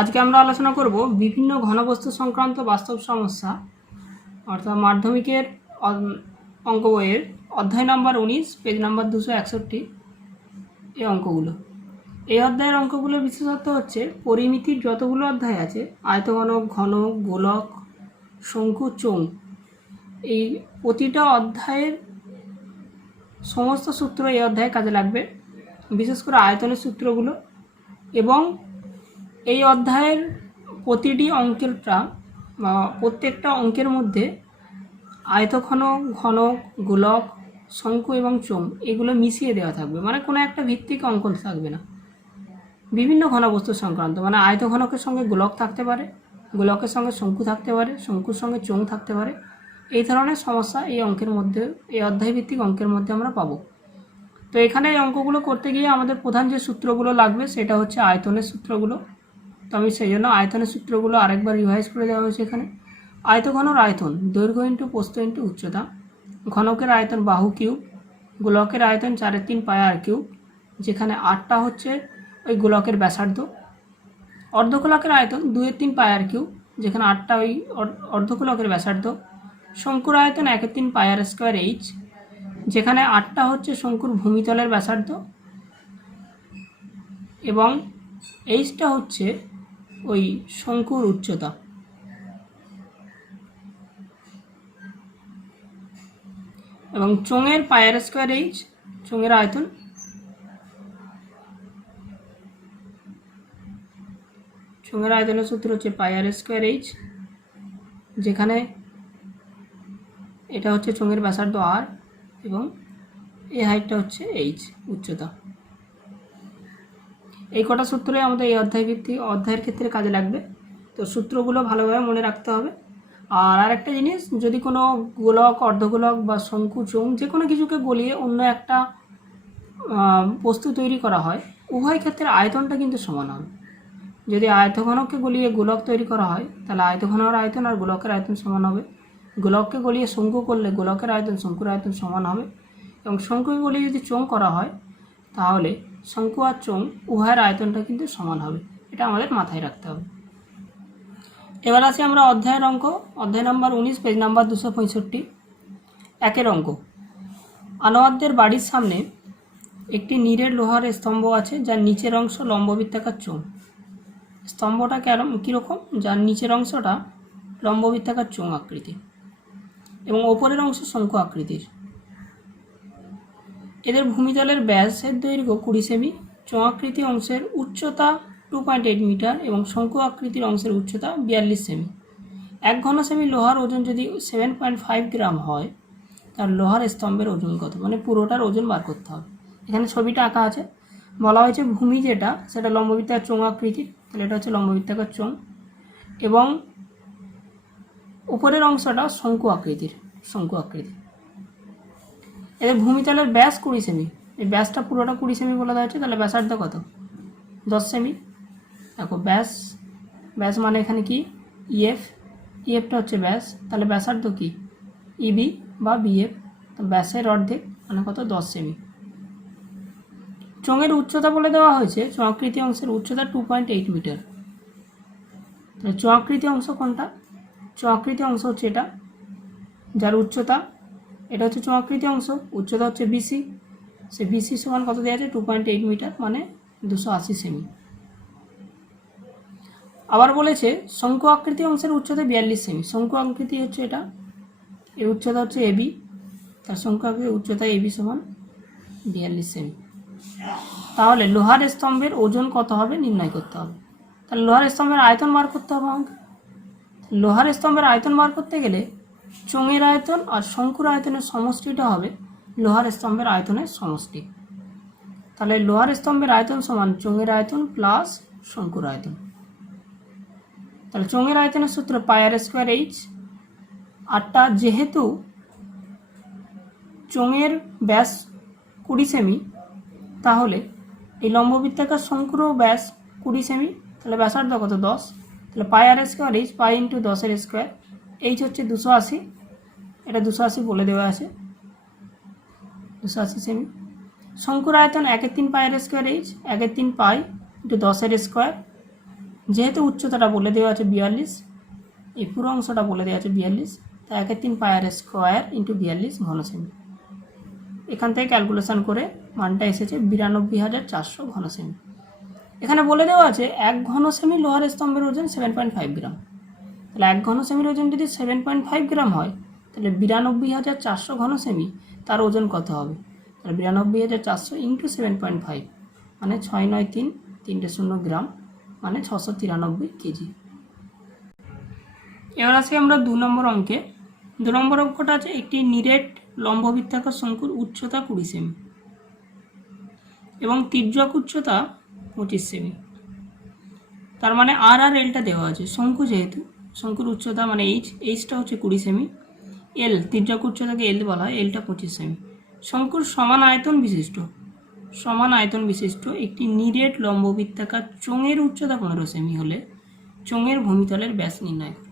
আজকে আমরা আলোচনা করব বিভিন্ন ঘনবস্তু সংক্রান্ত বাস্তব সমস্যা অর্থাৎ মাধ্যমিকের অঙ্ক বইয়ের অধ্যায় নম্বর 19 পেজ নম্বর 261 এই অঙ্কগুলো। এই অধ্যায়ের অঙ্কগুলোর বিশেষত্ব হচ্ছে পরিমিতির যতগুলো অধ্যায় আছে আয়তঘনক, ঘনক, গোলক, শঙ্কু, চোঙ, এই প্রতিটা অধ্যায়ের সমস্ত সূত্র এই অধ্যায়ে কাজে লাগবে, বিশেষ করে আয়তনের সূত্রগুলো। এবং এই অধ্যায়ের প্রতিটি অঙ্কেরটা বা প্রত্যেকটা অঙ্কের মধ্যে আয়তঘনক, ঘনক, গোলক, শঙ্কু এবং চোঙ এগুলো মিশিয়ে দেওয়া থাকবে, মানে কোনো একটা ভিত্তিক অঙ্কন থাকবে না। বিভিন্ন ঘনবস্তু সংক্রান্ত, মানে আয়তঘনকের সঙ্গে গোলক থাকতে পারে, গোলকের সঙ্গে শঙ্কু থাকতে পারে, শঙ্কুর সঙ্গে চোঙ থাকতে পারে। এই ধরনের সমস্যা এই অঙ্কের মধ্যে, এই অধ্যায় ভিত্তিক অঙ্কের মধ্যে আমরা পাবো। তো এখানে এই অঙ্কগুলো করতে গিয়ে আমাদের প্রধান যে সূত্রগুলো লাগবে সেটা হচ্ছে আয়তনের সূত্রগুলো। তো আমি সেই জন্য আয়তনের সূত্রগুলো আরেকবার রিভাইজ করে দেওয়া হয়েছে এখানে। আয়তঘনর আয়তন দৈর্ঘ্য ইন্টু প্রস্থ ইন্টু উচ্চতা, ঘনকের আয়তন বাহু কিউব, গোলকের আয়তন 4/3 পাই আর কিউব, যেখানে 8টা হচ্ছে ওই গোলকের ব্যাসার্ধ। অর্ধগোলকের আয়তন 2/3 পাই আর কিউব, যেখানে 8টা ওই অর্ধগোলকের ব্যাসার্ধ। শঙ্কুর আয়তন 1/3 পাই আর স্কোয়ার এইচ, যেখানে 8টা হচ্ছে শঙ্কুর ভূমিতলের ব্যাসার্ধ এবং এইচটা হচ্ছে ওই শঙ্কুর উচ্চতা। এবং চোঙের পাই আর স্কোয়ার এইচ, চোঙের আয়তন। চোঙের আয়তনের সূত্র হচ্ছে পাই আর স্কোয়ার এইচ, যেখানে এটা হচ্ছে চোঙের ব্যাসার্ধ আর এবং এই হাইটটা হচ্ছে এইচ, উচ্চতা। এই কটা সূত্রই আমাদের এই অধ্যায়ের ক্ষেত্রে কাজে লাগবে। তো সূত্রগুলো ভালোভাবে মনে রাখতে হবে। আর আরেকটা জিনিস, যদি কোনো গোলক, অর্ধগোলক বা শঙ্কু, চোঙ যে কোনো কিছুকে গলিয়ে অন্য একটা বস্তু তৈরি করা হয়, উভয় ক্ষেত্রে আয়তনটা কিন্তু সমান হবে। যদি আয়তঘনককে গলিয়ে গোলক তৈরি করা হয় তাহলে আয়তঘনকের আয়তন আর গোলকের আয়তন সমান হবে। গোলককে গলিয়ে শঙ্কু করলে গোলকের আয়তন শঙ্কুর আয়তন সমান হবে। এবং শঙ্কুকে গলিয়ে যদি চোঙ করা হয় তাহলে শঙ্কু আর চোঙ উভয়ের আয়তনটা কিন্তু সমান হবে। এটা আমাদের মাথায় রাখতে হবে। এবার আসি আমরা অধ্যায়ের অঙ্ক, অধ্যায় নম্বর 19 পেজ নাম্বার 265। একের অঙ্ক। আনোয়ারদের বাড়ির সামনে একটি নীরের লোহার স্তম্ভ আছে যার নিচের অংশ লম্ববৃত্তাকার চোঙ। স্তম্ভটা কীরকম? যার নিচের অংশটা লম্ববৃত্তাকার চোঙ আকৃতি এবং ওপরের অংশ শঙ্কু আকৃতির। এদের ভূমিতলের ব্যাসের দৈর্ঘ্য 20 সেমি, চোঙ আকৃতি অংশের উচ্চতা 2.8 মিটার এবং শঙ্কু আকৃতির অংশের উচ্চতা 42 সেমি। 1 ঘন সেমি লোহার ওজন যদি 7.5 গ্রাম হয় তার লোহার স্তম্ভের ওজন কত? মানে পুরোটার ওজন বার করতে হবে। এখানে ছবিটা আঁকা আছে, বলা হয়েছে ভূমি যেটা সেটা লম্ববৃত্তাকার চোঙ আকৃতির, তাহলে এটা হচ্ছে লম্ববৃত্তাকার চোঙ, এবং উপরের অংশটা শঙ্কু আকৃতির, শঙ্কু আকৃতি। এদের ভূমিতলের ব্যাস 20 সেমি, এই ব্যাসটা পুরোটা 20 সেমি বলা হয়েছে, তাহলে ব্যাসার্ধ কত? 10 সেমি। দেখো ব্যাস, ব্যাস মানে এখানে কি ইএফ, ইএফটা হচ্ছে ব্যাস, তাহলে ব্যাসার্ধ কি ইবি বা বিএফ, তো ব্যাসের অর্ধেক মানে কত? 10 সেমি। চোঙের উচ্চতা বলে দেওয়া হয়েছে, চোঙাকৃতি অংশের উচ্চতা 2.8 মিটার। তাহলে চোঙাকৃতি অংশ কোনটা? চোঙাকৃতি অংশ হচ্ছে এটা, যার উচ্চতা, এটা হচ্ছে চোঙাকৃতি অংশ, উচ্চতা হচ্ছে বিসি, সে বিসি সমান কত দেওয়া আছে? 2.8 মিটার মানে 280 সেমি। আবার বলেছে শঙ্কু আকৃতি অংশের উচ্চতা 42 সেমি। শঙ্কু আকৃতি হচ্ছে এটা, এর উচ্চতা হচ্ছে এবি, তার শঙ্কু আকৃতির উচ্চতা এবি সমান 42 সেমি। তাহলে লোহার স্তম্ভের ওজন কত হবে নির্ণয় করতে হবে। তাহলে লোহার স্তম্ভের আয়তন বার করতে হবে আমাকে। লোহার স্তম্ভের আয়তন বার করতে গেলে চোঙের আয়তন আর শঙ্কুর আয়তনের সমষ্টিটা হবে লোহার স্তম্ভের আয়তনের সমষ্টি। তাহলে লোহার স্তম্ভের আয়তন সমান চোঙের আয়তন প্লাস শঙ্কুর আয়তন। তাহলে চোঙের আয়তনের সূত্র পাই আর স্কোয়ার এইচ। আরটা যেহেতু চোঙের ব্যাস 20 সেমি, তাহলে এই লম্ববৃত্তাকার শঙ্কুরও ব্যাস 20 সেমি, তাহলে ব্যাসার্ধ কত? 10। তাহলে pi r square h, pi into 10-এর স্কোয়ার, এইচ হচ্ছে 280, এটা 280 বলে দেওয়া আছে, 280 সেমি। শঙ্কুর আয়তন 1/3 pi r square h, 1/3 pi into 10-এর স্কোয়ার, যেহেতু উচ্চতাটা বলে দেওয়া আছে 42, এই পুরো অংশটা বলে দেওয়া আছে 42, তাই 1/3 পাই আর স্কোয়ার ইন্টু 42 ঘন সেমি। এখান থেকে ক্যালকুলেশন করে মানটা এসেছে 92,400 ঘন সেমি। এখানে বলে দেওয়া আছে 1 ঘন সেমি লোহার স্তম্ভের ওজন 7.5 গ্রাম। তাহলে 1 ঘন সেমির ওজন যদি 7.5 গ্রাম হয়, তাহলে 92,400 ঘন সেমি তার ওজন কত হবে? তাহলে 92,400 ইন্টু 7.5 মানে 693 3 গ্রাম মানে 693 কেজি। এবার আসি আমরা 2 নম্বর অঙ্কে। 2 নম্বর অঙ্কটা আছে একটি নিরেট লম্ববৃত্তাকার শঙ্কুর উচ্চতা 20 সেমি এবং তির্যক উচ্চতা 25 সেমি। তার মানে আর আর এলটা দেওয়া আছে। শঙ্কু যেহেতু, শঙ্কুর উচ্চতা মানে এইচটা হচ্ছে 20 সেমি, এল তির্যক উচ্চতাকে এল বলা হয়, এলটা 25 সেমি। শঙ্কুর সমান আয়তন বিশিষ্ট একটি নিরেট লম্ববৃত্তাকার চোঙের উচ্চতা 15 সেমি হলে চোঙের ভূমিতলের ব্যাস নির্ণয় করো।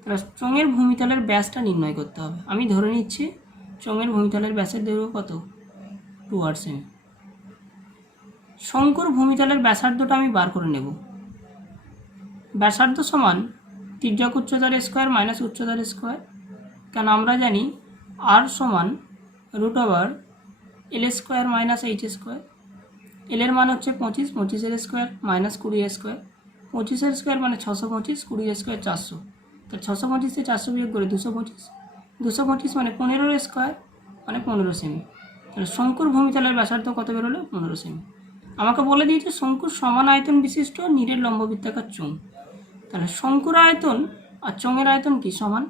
তাহলে চোঙের ভূমিতলের ব্যাসটা নির্ণয় করতে হবে। আমি ধরে নিচ্ছি চোঙের ভূমিতলের ব্যাসের দৈর্ঘ্য কত? 2 সেমি। শঙ্কুর ভূমিতলের ব্যাসার্ধটা আমি বার করে নেব। ব্যাসার্ধ সমান তির্যক উচ্চতার স্কোয়ার মাইনাস উচ্চতার স্কোয়ার, কেন আমরা জানি আর সমান √, এল স্কোয়ার মাইনাস এইচ স্কোয়ার। এলের মান হচ্ছে 25, 25-এর স্কোয়ার মাইনাস 20-এর স্কোয়ার, 25-এর স্কোয়ার মানে 625, 20-এর স্কোয়ার 400। তাহলে 625 থেকে 400 বিয়োগ করে 225, 225 মানে 15-এর স্কোয়ার মানে 15 সেমি। তাহলে শঙ্কুর ভূমিতলের ব্যাসার্ধ কত বেরোলো? 15 সেমি। আমাকে বলে দিয়েছে শঙ্কুর সমান আয়তন বিশিষ্ট নিরেট লম্ববৃত্তাকার চোঙ। তাহলে শঙ্কুর আয়তন আর চোঙের আয়তন কি সমান?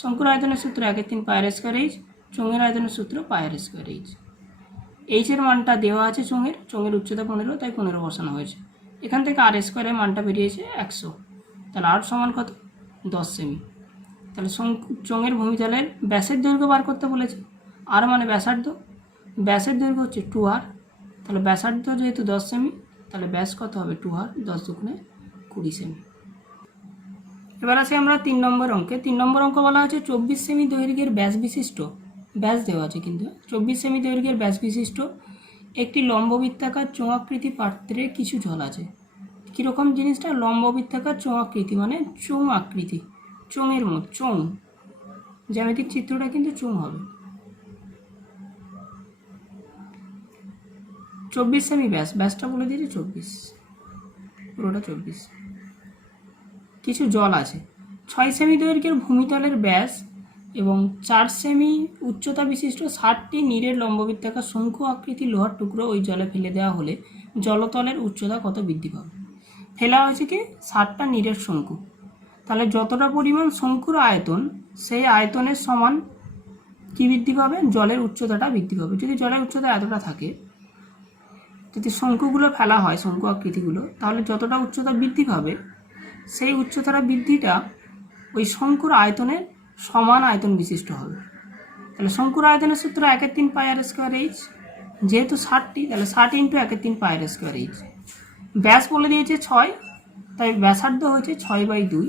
শঙ্কুর আয়তনের সূত্র 1/3 পাই আর স্কোয়ার এইচ, চোঙের আয়তনের সূত্র পাই আর স্কোয়ার এইচ। এইচের মানটা দেওয়া আছে চোঙের উচ্চতা 15, তাই 15 বসানো হয়েছে। এখান থেকে আর স্কোয়ারের মানটা বেরিয়েছে 100। তাহলে আর সমান কত? 10 সেমি। তাহলে চোঙের ভূমিতলের ব্যাসের দৈর্ঘ্য বার করতে বলেছে। আর মানে ব্যাসার্ধ, ব্যাসের দৈর্ঘ্য হচ্ছে 2r। তাহলে ব্যাসার্ধ যেহেতু 10 সেমি, তাহলে ব্যাস কত হবে? 2r, 10 দুগুণে 20 সেমি। এবার আসি আমরা 3 নম্বর অঙ্কে। 3 নম্বর অঙ্ক বলা হচ্ছে 24 সেমি দৈর্ঘ্যের ব্যাস বিশিষ্ট, ব্যাস দেওয়া আছে কিন্তু 24 সেমি দৈর্ঘ্যের ব্যাস বিশিষ্ট একটি লম্ববৃত্তাকার চোঙাকৃতি পাত্রে কিছু জল আছে। কীরকম জিনিসটা? লম্ববৃত্তাকার চোঙাকৃতি মানে চোঙ আকৃতি, চোঙের মতো চোঙ, জ্যামিতিক চিত্রটা কিন্তু চোঙ হবে। 24 সেমি ব্যাস, ব্যাসটা বলে দিয়েছি 24, পুরোটা 24। কিছু জল আছে। 6 সেমি দৈর্ঘ্যের ভূমিতলের ব্যাস এবং 4 সেমি উচ্চতা বিশিষ্ট 60টি নিরেট লম্ববৃত্তাকার শঙ্কু আকৃতির লোহার টুকরো ওই জলে ফেলে দেওয়া হলে জলতলের উচ্চতা কত বৃদ্ধি পাবে? ফেলা হয়েছে কি 60টা নিরেট শঙ্কু। তাহলে যতটা পরিমাণ শঙ্কুর আয়তন, সেই আয়তনের সমান কি বৃদ্ধি পাবে? জলের উচ্চতাটা বৃদ্ধি পাবে। যদি জলের উচ্চতা এতটা থাকে, যদি শঙ্কুগুলো ফেলা হয়, শঙ্কু আকৃতিগুলো, তাহলে যতটা উচ্চতা বৃদ্ধি পাবে, সেই উচ্চতার বৃদ্ধিটা ওই শঙ্কুর আয়তনের সমান আয়তন বিশিষ্ট হবে। তাহলে শঙ্কুর আয়তনের সূত্র 1/3 পাই আর স্কোয়ার এইচ, যেহেতু 60টি তাহলে 60 into 1/3 pi r square H. ব্যাস বলে দিয়েছে 6, তাই ব্যাসার্ধ হয়েছে 6/2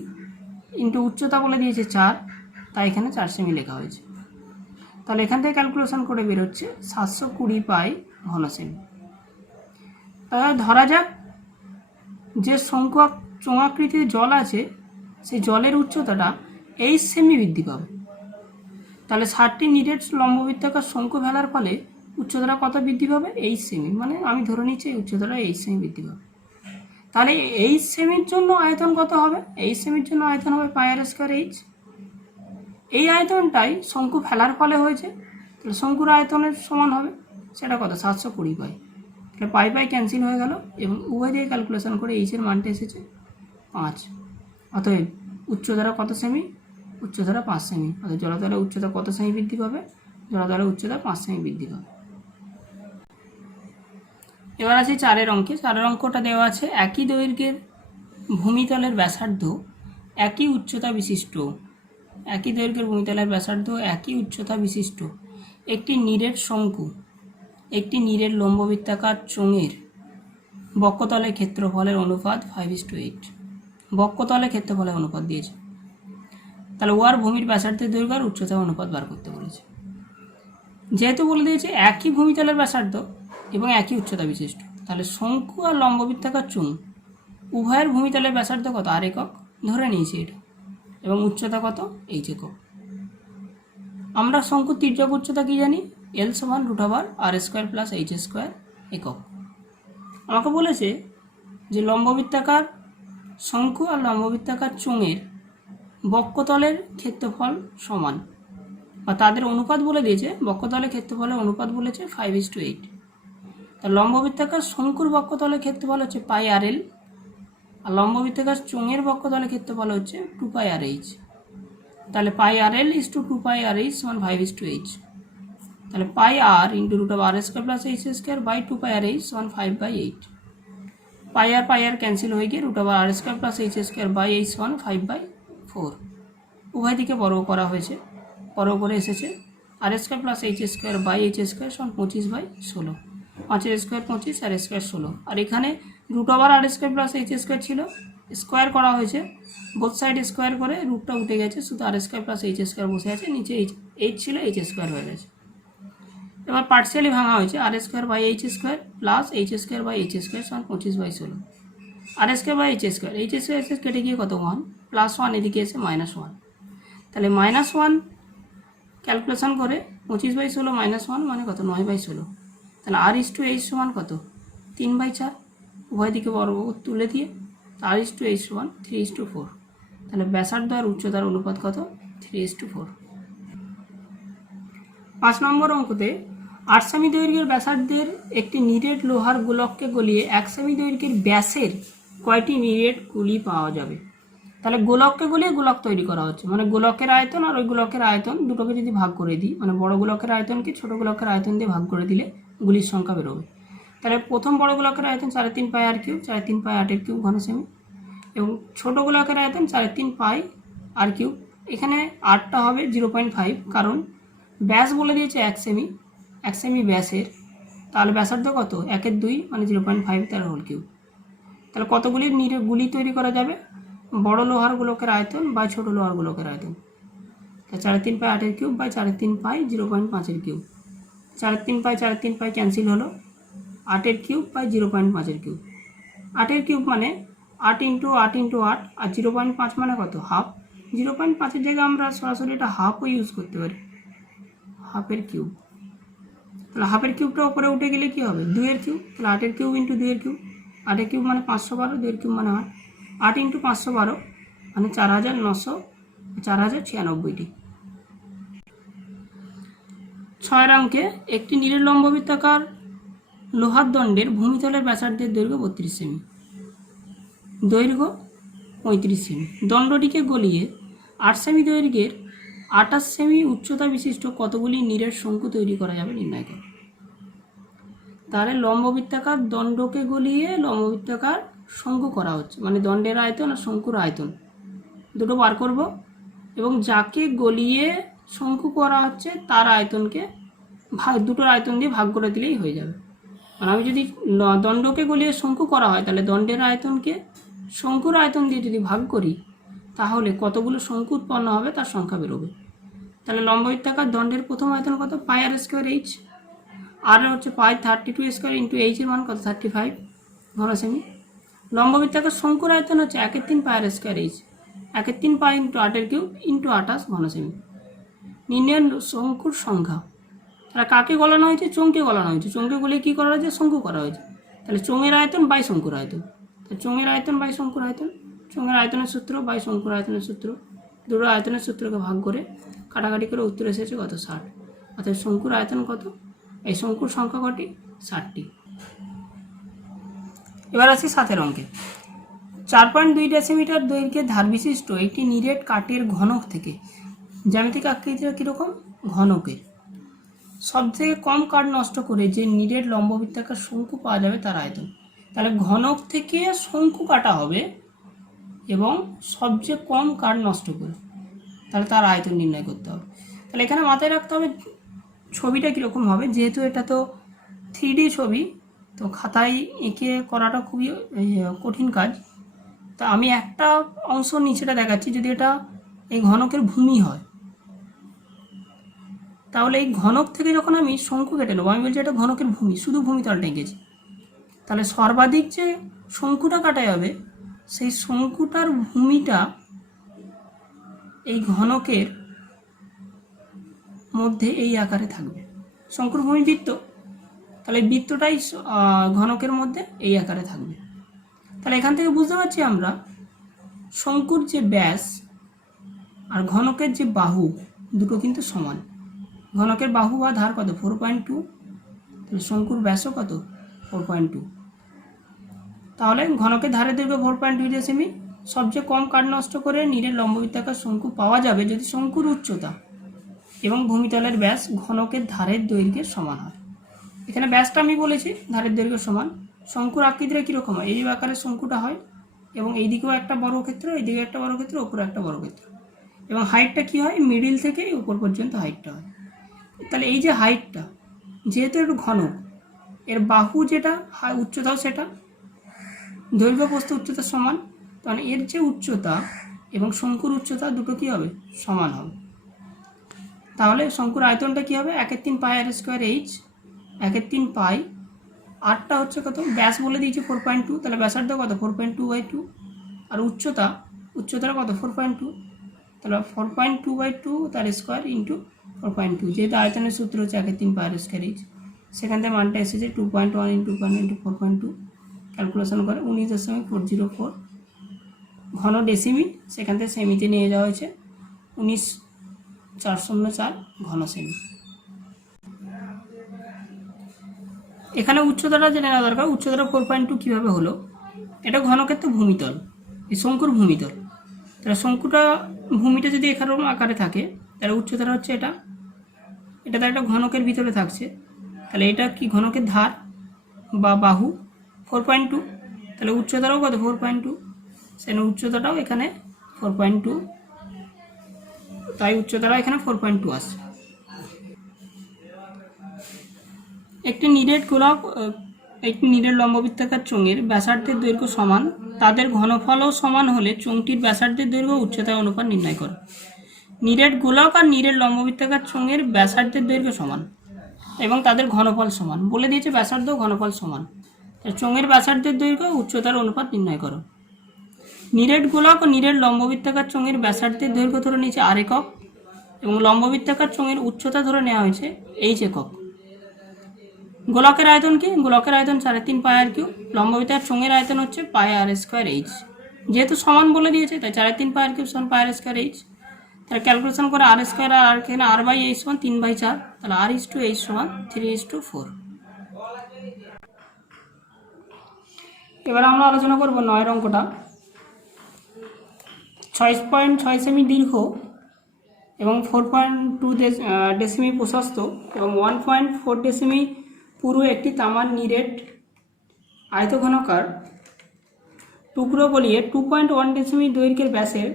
ইন্টু উচ্চতা বলে দিয়েছে 4, তাই এখানে 4 সেমি লেখা হয়েছে। তাহলে এখান থেকে ক্যালকুলেশন করে বেরোচ্ছে 720 পাই ঘন সেমি। তাহলে ধরা যাক যে চোঙাকৃতির জল আছে, সেই জলের উচ্চতাটা 8 সেমি বৃদ্ধি পাবে। তাহলে 60টি নিরেট লম্ববৃত্তাকার শঙ্কু ফেলার ফলে উচ্চতাটা কত বৃদ্ধি পাবে? 8 সেমি। মানে আমি ধরে নিচ্ছি এই উচ্চতাটা 8 সেমি বৃদ্ধি পাবে। তাহলে 8 সেমির জন্য আয়তন কত হবে? 8 সেমির জন্য আয়তন হবে পাই আর স্কোয়ার এইচ। এই আয়তনটাই শঙ্কু ফেলার ফলে হয়েছে, তাহলে শঙ্কুর আয়তনের সমান হবে, সেটা কত? 720 পাই। তাহলে পাই পাই ক্যান্সেল হয়ে গেল এবং উভয় দিয়ে ক্যালকুলেশন করে এইচের মানটা এসেছে 5। অতএব উচ্চতারা কত সেমি? উচ্চতারা 5 সেমি। অর্থাৎ জলতলের উচ্চতা কত সেমি বৃদ্ধি পাবে? জলতলের উচ্চতা 5 সেমি বৃদ্ধি পাবে। এবার আছে 4 অঙ্কে। 4 অঙ্কটা দেওয়া আছে একই দৈর্ঘ্যের ভূমিতলের ব্যাসার্ধ একই উচ্চতা বিশিষ্ট, একই দৈর্ঘ্যের ভূমিতলের ব্যাসার্ধ একই উচ্চতা বিশিষ্ট একটি নিরেট শঙ্কু, একটি নিরেট লম্ববৃত্তাকার চোঙের বক্ষতলের ক্ষেত্রফলের অনুপাত 5:8। বক্ষতলের ক্ষেত্রফলের অনুপাত দিয়েছে। তাহলে ওয়ার ভূমির ব্যাসার্ধের দৈর্ঘ্য আর উচ্চতার অনুপাত বার করতে বলেছে। যেহেতু বলে দিয়েছে একই ভূমিতলের ব্যাসার্ধ এবং একই উচ্চতা বিশিষ্ট, তাহলে শঙ্কু আর লম্ববৃত্তাকার চোঙ উভয়ের ভূমিতলের ব্যাসার্ধ কত, আর একক ধরে নিয়েছি এটা, এবং উচ্চতা কত, এইচ একক। আমরা শঙ্কুর তির্যক উচ্চতা কি জানি, এল সমান √r² প্লাস h² একক। আমাকে বলেছে যে লম্ববৃত্তাকার শঙ্কু আর লম্ববৃত্তাকার চোঙের বক্ষতলের ক্ষেত্রফল সমান, বা তাদের অনুপাত বলে দিয়েছে, বক্ষতলের ক্ষেত্রফলের অনুপাত বলেছে 5:8। তা লম্ববৃত্তাকার শঙ্কুর বক্ষতলের ক্ষেত্রফল হচ্ছে πrl, আর লম্ববৃত্তাকার চোঙের বক্ষতলের ক্ষেত্রফল হচ্ছে 2πrh। তাহলে πrl is to 2πrh সমান 5:8। তাহলে πr into √r² plus h² by 2πrh সমান 5/8। πr ক্যান্সেল হয়ে গিয়ে √r² plus h² by h সমান 5/4। উভয় দিকে বর্গ করা হয়েছে, বর্গ করে এসেছে r² plus h² by h² সমান 25/16। 5 25 আর স্কোয়ার 16, আর এখানে √r² প্লাস h² ছিল, স্কোয়ার করা হয়েছে, বোথ সাইড স্কোয়ার করে রুটটা উঠে গেছে, শুধু r² প্লাস h² বসে আছে, নিচে h ছিল h² হয়ে গেছে। এবার পার্সিয়ালি ভাঙা হয়েছে, r² by h² plus h² by h² সমান 25/16। r² বাই h² কেটে গিয়ে কত 1, +1 এদিকে এসে -1। তাহলে -1 ক্যালকুলেশন করে 25/16 -1 মানে কত, 9/16। তাহলে r/h সমান কত, 3/4। উভয় দিকে বর্গ তুলে দিয়ে r/h সমান 3:4। তাহলে ব্যাসার্ধ আর উচ্চতার অনুপাত কত, 3:4। 5 নম্বর অঙ্কতে 8 সেমি দৈর্ঘ্যের ব্যাসার্ধের একটি নিরেট লোহার গোলককে গলিয়ে 1 সেমি দৈর্ঘ্যের ব্যাসের কয়টি নিরেট গুলি পাওয়া যাবে। তাহলে গোলককে গলিয়ে গোলক তৈরি করা হচ্ছে, মানে গোলকের আয়তন আর ওই গোলকের আয়তন দুটোকে যদি ভাগ করে দিই, মানে বড় গোলকের আয়তনকে ছোট গোলকের আয়তন দিয়ে ভাগ করে দিলে গুলির সংখ্যা বেরোবে। তাহলে প্রথম বড় গোলকের আয়তন 3.5 পাই r³ 3.5 পাই 8³ ঘন সেমি, এবং ছোট গোলকের আয়তন 3.5 পাই r³। এখানে আরটা হবে 0.5, কারণ ব্যাস বলে দিয়েছে 1 সেমি, 1 সেমি ব্যাসের, তাহলে ব্যাসার্ধ কত, 1/2 মানে 0.5 তার হোল কিউব। তাহলে কতগুলি গুলি তৈরি করা যাবে, বড় লোহার গোলকের আয়তন বা ছোট লোহার গোলকের আয়তন। 3.5 পাই 8³ বাই 3.5 পাই 0.5 4.3 পাই ক্যান্সেল হলো, 8³ বাই 0.5। 8³ মানে 8 × 8 × 8, আর 0.5 মানে কত, হাফ। 0.5-এর জায়গায় আমরা সরাসরি এটা হাফও ইউজ করতে পারি, হাফের কিউব। তাহলে হাফের কিউবটা উপরে উঠে গেলে কি হবে, 2-এর কিউব। তাহলে 8-এর কিউব ইন্টু 2-এর কিউব, 8-এর কিউব মানে 512, 2-এর কিউব মানে 8, 8 × 512 মানে 4,996টি। 6 অঙ্কে একটি নিরেট লম্ববৃত্তাকার লোহার দণ্ডের ভূমিতলের ব্যাসার্ধের দৈর্ঘ্য 32 সেমি, দৈর্ঘ্য 35 সেমি। দণ্ডটিকে গলিয়ে 8 সেমি দৈর্ঘ্যের 28 সেমি উচ্চতা বিশিষ্ট কতগুলি নিরেট শঙ্কু তৈরি করা যাবে নির্ণয় করো। তাহলে লম্ববৃত্তাকার দণ্ডকে গলিয়ে লম্ববৃত্তাকার শঙ্কু করা হচ্ছে, মানে দণ্ডের আয়তন আর শঙ্কুর আয়তন দুটো বার করব, এবং যাকে গলিয়ে শঙ্কু করা হচ্ছে তার আয়তনকে দুটোর আয়তন দিয়ে ভাগ করে দিলেই হয়ে যাবে। আর আমি যদি দণ্ডকে গলিয়ে শঙ্কু করা হয়, তাহলে দণ্ডের আয়তনকে শঙ্কুর আয়তন দিয়ে যদি ভাগ করি, তাহলে কতগুলো শঙ্কু উৎপন্ন হবে তার সংখ্যা বেরোবে। তাহলে লম্ববৃত্তাকার দণ্ডের প্রথম আয়তন কত, পাই r² h, আর হচ্ছে পাই 32² ইন্টু h এর মান কত, 35 ঘন সেমি। লম্ববৃত্তাকার শঙ্কুর আয়তন হচ্ছে 1/3 পাই r² h, 1/3 pi into 8³ into 28 ঘন সেমি। নির্ণয় শঙ্কুর সংখ্যা। তাহলে কাকে গলানো হয়েছে, চোঙকে গলানো হয়েছে, চোঙকে গলিয়ে কী করা হয়েছে, শঙ্কু করা হয়েছে। তাহলে চোঙের আয়তন বাই শঙ্কুর আয়তন, তাহলে চোঙের আয়তন বাই শঙ্কুর আয়তন, চোঙের আয়তনের সূত্র বাই শঙ্কুর আয়তনের সূত্র, দুটো আয়তনের সূত্রকে ভাগ করে কাটাকাটি করে উত্তর এসেছে কত, 60। অর্থাৎ শঙ্কুর আয়তন কত, এই শঙ্কুর সংখ্যা কটি, 60টি। এবার আসি 7 অঙ্কে। 4.2 ডেসিমিটার দৈর্ঘ্যের ধার বিশিষ্ট একটি নিরেট কাঠের ঘনক থেকে জ্যামিতিক আকৃতিটা কীরকম, ঘনকের সবথেকে কম কাঠ নষ্ট করে যে নিরেট লম্ববৃত্তাকার শঙ্কু পাওয়া যাবে তার আয়তন। তাহলে ঘনক থেকে শঙ্কু কাটা হবে এবং সবচেয়ে কম কাঠ নষ্ট করে, তাহলে তার আয়তন নির্ণয় করতে হবে। তাহলে এখানে মাথায় রাখতে হবে ছবিটা কীরকম হবে, যেহেতু এটা তো 3D ছবি, তো খাতায় এঁকে করাটা খুবই কঠিন কাজ। তা আমি একটা অংশ নিচেটা দেখাচ্ছি, যদি এটা এই ঘনকের ভূমি হয়, তাহলে এই ঘনক থেকে যখন আমি শঙ্কু কেটে নেবো, আমি বলছি এটা ঘনকের ভূমি, শুধু ভূমিতলটা এঁকেছি, তাহলে সর্বাধিক যে শঙ্কুটা কাটা যাবে সেই শঙ্কুটার ভূমিটা এই ঘনকের মধ্যে এই আকারে থাকবে। শঙ্কুর ভূমি বৃত্ত, তাহলে বৃত্তটাই ঘনকের মধ্যে এই আকারে থাকবে। তাহলে এখান থেকে বুঝতে পারছি আমরা শঙ্কুর যে ব্যাস আর ঘনকের যে বাহু দুটো কিন্তু সমান। ঘনকের বাহু বা ধার কত 4.2, তাহলে শঙ্কুর ব্যাসও কত 4.2। তাহলে ঘনকের ধারের দৈর্ঘ্য 4.2 ডেসিমি। সবচেয়ে কম কাঠ নষ্ট করে নিরেট লম্ববৃত্তাকার শঙ্কু পাওয়া যাবে যদি শঙ্কুর উচ্চতা এবং ভূমিতলের ব্যাস ঘনকের ধারের দৈর্ঘ্যের সমান হয়। এখানে ব্যাসটা আমি বলেছি ধারের দৈর্ঘ্য সমান। শঙ্কুর আকৃতিটা কীরকম হয়, এই আকারে শঙ্কুটা হয় এবং এই দিকেও একটা বর্গক্ষেত্র, এইদিকে একটা বর্গক্ষেত্র, ওপরে একটা বর্গক্ষেত্র, এবং হাইটটা কী হয় মিডিল থেকে উপর পর্যন্ত হাইটটা হয়। তাহলে এই যে হাইটটা যেহেতু একটু ঘনক, এর বাহু যেটা উচ্চতাও সেটা, দৈর্ঘ্য প্রস্থ উচ্চতা সমান, তখন এর যে উচ্চতা এবং শঙ্কুর উচ্চতা দুটো কী হবে সমান হবে। তাহলে শঙ্কুর আয়তনটা কী হবে 1/3 পাই আর স্কোয়ার এইচ, 1/3 পাই। আরটা হচ্ছে কত, ব্যাস বলে দিয়েছি 4.2, তাহলে ব্যাসার্ধ কত 4.2/2, আর উচ্চতাটা কত 4.2, তাহলে 4.2/2 তার স্কোয়ার ইন্টু 4.2। যেহেতু আয়তনের সূত্র হচ্ছে 1/3 পাই আর স্কোয়ার এইচ, সেখান থেকে মানটা এসেছে 2.1 ইন্টু 4.2। ক্যালকুলেশন করে 19.404 ঘন ডেসিমি, সেখান থেকে সেমিতে নিয়ে যাওয়া হয়েছে 19,404 ঘন সেমি। এখানে উচ্চতাটা জেনে নেওয়া দরকার। উচ্চতাটা 4.2 কীভাবে হলো, এটা ঘনকের তো ভূমিতল, এই শঙ্কুর ভূমিতল। তাহলে শঙ্কুটা ভূমিটা যদি এখানে আকারে থাকে তাহলে উচ্চতাটা হচ্ছে এটা তো একটা ঘনকের ভিতরে থাকছে, তাহলে এটা কি ঘনকের ধার বা বাহু 4.2, তাহলে উচ্চতাটাও কত 4.2, সেখানে উচ্চতাটাও এখানে 4.2, তাই উচ্চতাটাও এখানে 4.2 আসছে। একটি নিরেট লম্ববৃত্তাকার চোঙের ব্যাসার্ধের দৈর্ঘ্য সমান, তাদের ঘনফলও সমান হলে চোঙটির ব্যাসার্ধের দৈর্ঘ্য উচ্চতার অনুপাত নির্ণয় করো। নিরেট গোলক আর নিরেট লম্ববৃত্তাকার চোঙের ব্যাসার্ধের দৈর্ঘ্য সমান এবং তাদের ঘনফল সমান বলে দিয়েছে, ব্যাসার্ধ ঘনফল সমান। চোঙের ব্যাসার্ধের দৈর্ঘ্য উচ্চতার অনুপাত নির্ণয় করো। নিরেট গোলক ও নিরেট লম্ববৃত্তাকার চোঙের ব্যাসার্ধের দৈর্ঘ্য ধরে নিয়েছে আর একক এবং লম্ববৃত্তাকার চোঙের উচ্চতা ধরে নেওয়া হয়েছে এইচ একক। গোলকের আয়তন কি, গোলকের আয়তন 3.5 পাই আর কিউ, লম্ববৃত্তাকার চোঙের আয়তন হচ্ছে পাই আর স্কোয়ার এইচ। যেহেতু সমান বলে দিয়েছে তাই 3.5 পাই আর কিউ সমান পাই আর স্কোয়ার এইচ। তাহলে ক্যালকুলেশন করে আর স্কোয়ার আর এখানে r/h সমান 3/4, তাহলে r/h সমান 3:4। এবার আমরা আলোচনা করব 9 অঙ্কটা। 6.6 সেমি দীর্ঘ এবং 4.2 ডেসিমি প্রশস্ত এবং 1.4 ডেসিমি পুরু একটি তামার নিরেট আয়তঘনকার টুকরো গলিয়ে 2.1 ডেসিমি দৈর্ঘ্যের ব্যাসের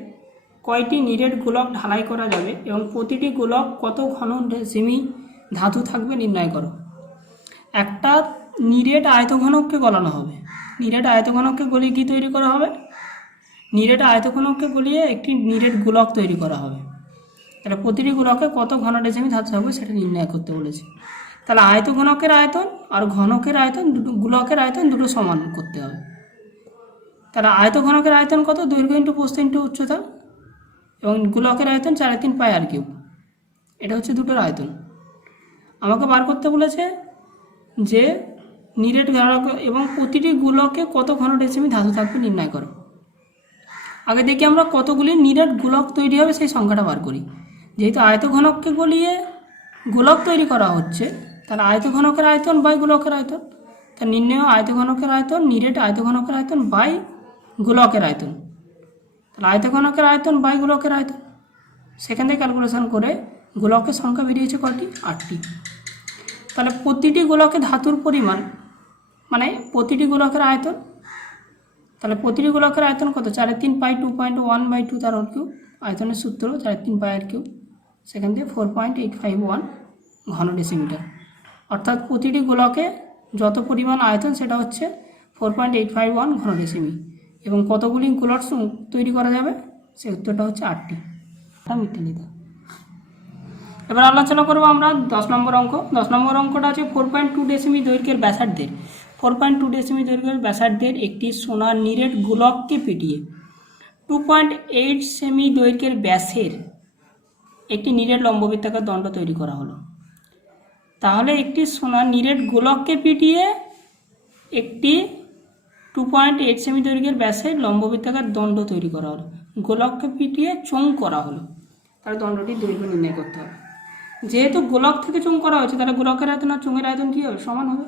কয়টি নিরেট গোলক ঢালাই করা যাবে এবং প্রতিটি গোলক কত ঘন ডেসিমি ধাতু থাকবে নির্ণয় করো। একটা নিরেট আয়তঘনককে গলানো হবে, নিরেট আয়তঘনককে গলিয়ে কী তৈরি করা হবে, নিরেট আয়তঘনককে গলিয়ে একটি নিরেট গোলক তৈরি করা হবে। তাহলে প্রতিটি গোলকে কত ঘন ডেসিমি ধাতু থাকবে সেটা নির্ণয় করতে বলেছে। তাহলে আয়তঘনকের আয়তন আর ঘনকের আয়তন দুটো, গোলকের আয়তন দুটো সমান করতে হবে। তাহলে আয়তঘনকের আয়তন কত, দৈর্ঘ্য ইন্টু প্রস্থ ইন্টু উচ্চতা, এবং গোলকের আয়তন 3.5 পাই আর কিউ। এটা হচ্ছে দুটোর আয়তন। আমাকে বার করতে বলেছে যে নিরেট গোলক এবং প্রতিটি গোলকে কত ঘন ডেসিমি ধাতু থাকবে নির্ণয় করো। আগে দেখি আমরা কতগুলি নিরেট গোলক তৈরি হবে সেই সংখ্যাটা বার করি। যেহেতু আয়তঘনককে গলিয়ে গোলক তৈরি করা হচ্ছে, তাহলে আয়তঘনকের আয়তন বাই গোলকের আয়তন, তা নির্ণয় আয়তঘনকের আয়তন নিরেট আয়তঘনকের আয়তন বাই গোলকের আয়তন। তাহলে আয়তঘনকের আয়তন বাই গোলকের আয়তন, সেখান থেকে ক্যালকুলেশন করে গোলকের সংখ্যা বেরিয়েছে কটি, 8টি। তাহলে প্রতিটি গোলকে ধাতুর পরিমাণ মানে প্রতিটি গোলকের আয়তন, তাহলে প্রতিটি গোলকের আয়তন কত, 3.5 পাই 2.1/2 তার হোল কিউব, আয়তনের সূত্র 3.5 পাই আর কিউব, সেখান থেকে 4.851 ঘন ডেসিমিটার। অর্থাৎ প্রতিটি গোলকে যত পরিমাণ আয়তন সেটা হচ্ছে 4.851 ঘন ডেসিমি, এবং কতগুলি গোলক তৈরি করা যাবে সে উত্তরটা হচ্ছে 8টি। মিটে নিতে। এবার আলোচনা করবো আমরা 10 নম্বর অঙ্ক। 10 নম্বর অঙ্কটা আছে 4.2 ডেসিমি দৈর্ঘ্যের ব্যাসার্ধের 4.2 ডেসিমি দৈর্ঘ্যের ব্যাসার্ধের একটি সোনার নিরেট গোলককে পিটিয়ে 2.8 সেমি দৈর্ঘ্যের ব্যাসের একটি নিরেট লম্ববৃত্তাকার দণ্ড তৈরি করা হলো। তাহলে একটি সোনার নিরেট গোলককে পিটিয়ে একটি 2.8 সেমি দৈর্ঘ্যের ব্যাসের লম্ববৃত্তাকার দণ্ড তৈরি করা হলো। গোলককে পিটিয়ে চোঙ করা হলো, তাহলে দণ্ডটির দৈর্ঘ্য নির্ণয় করতে হবে। যেহেতু গোলক থেকে চোঙ করা হয়েছে, তাহলে গোলকের আয়তন আর চোঙের আয়তন কী হবে? সমান হবে।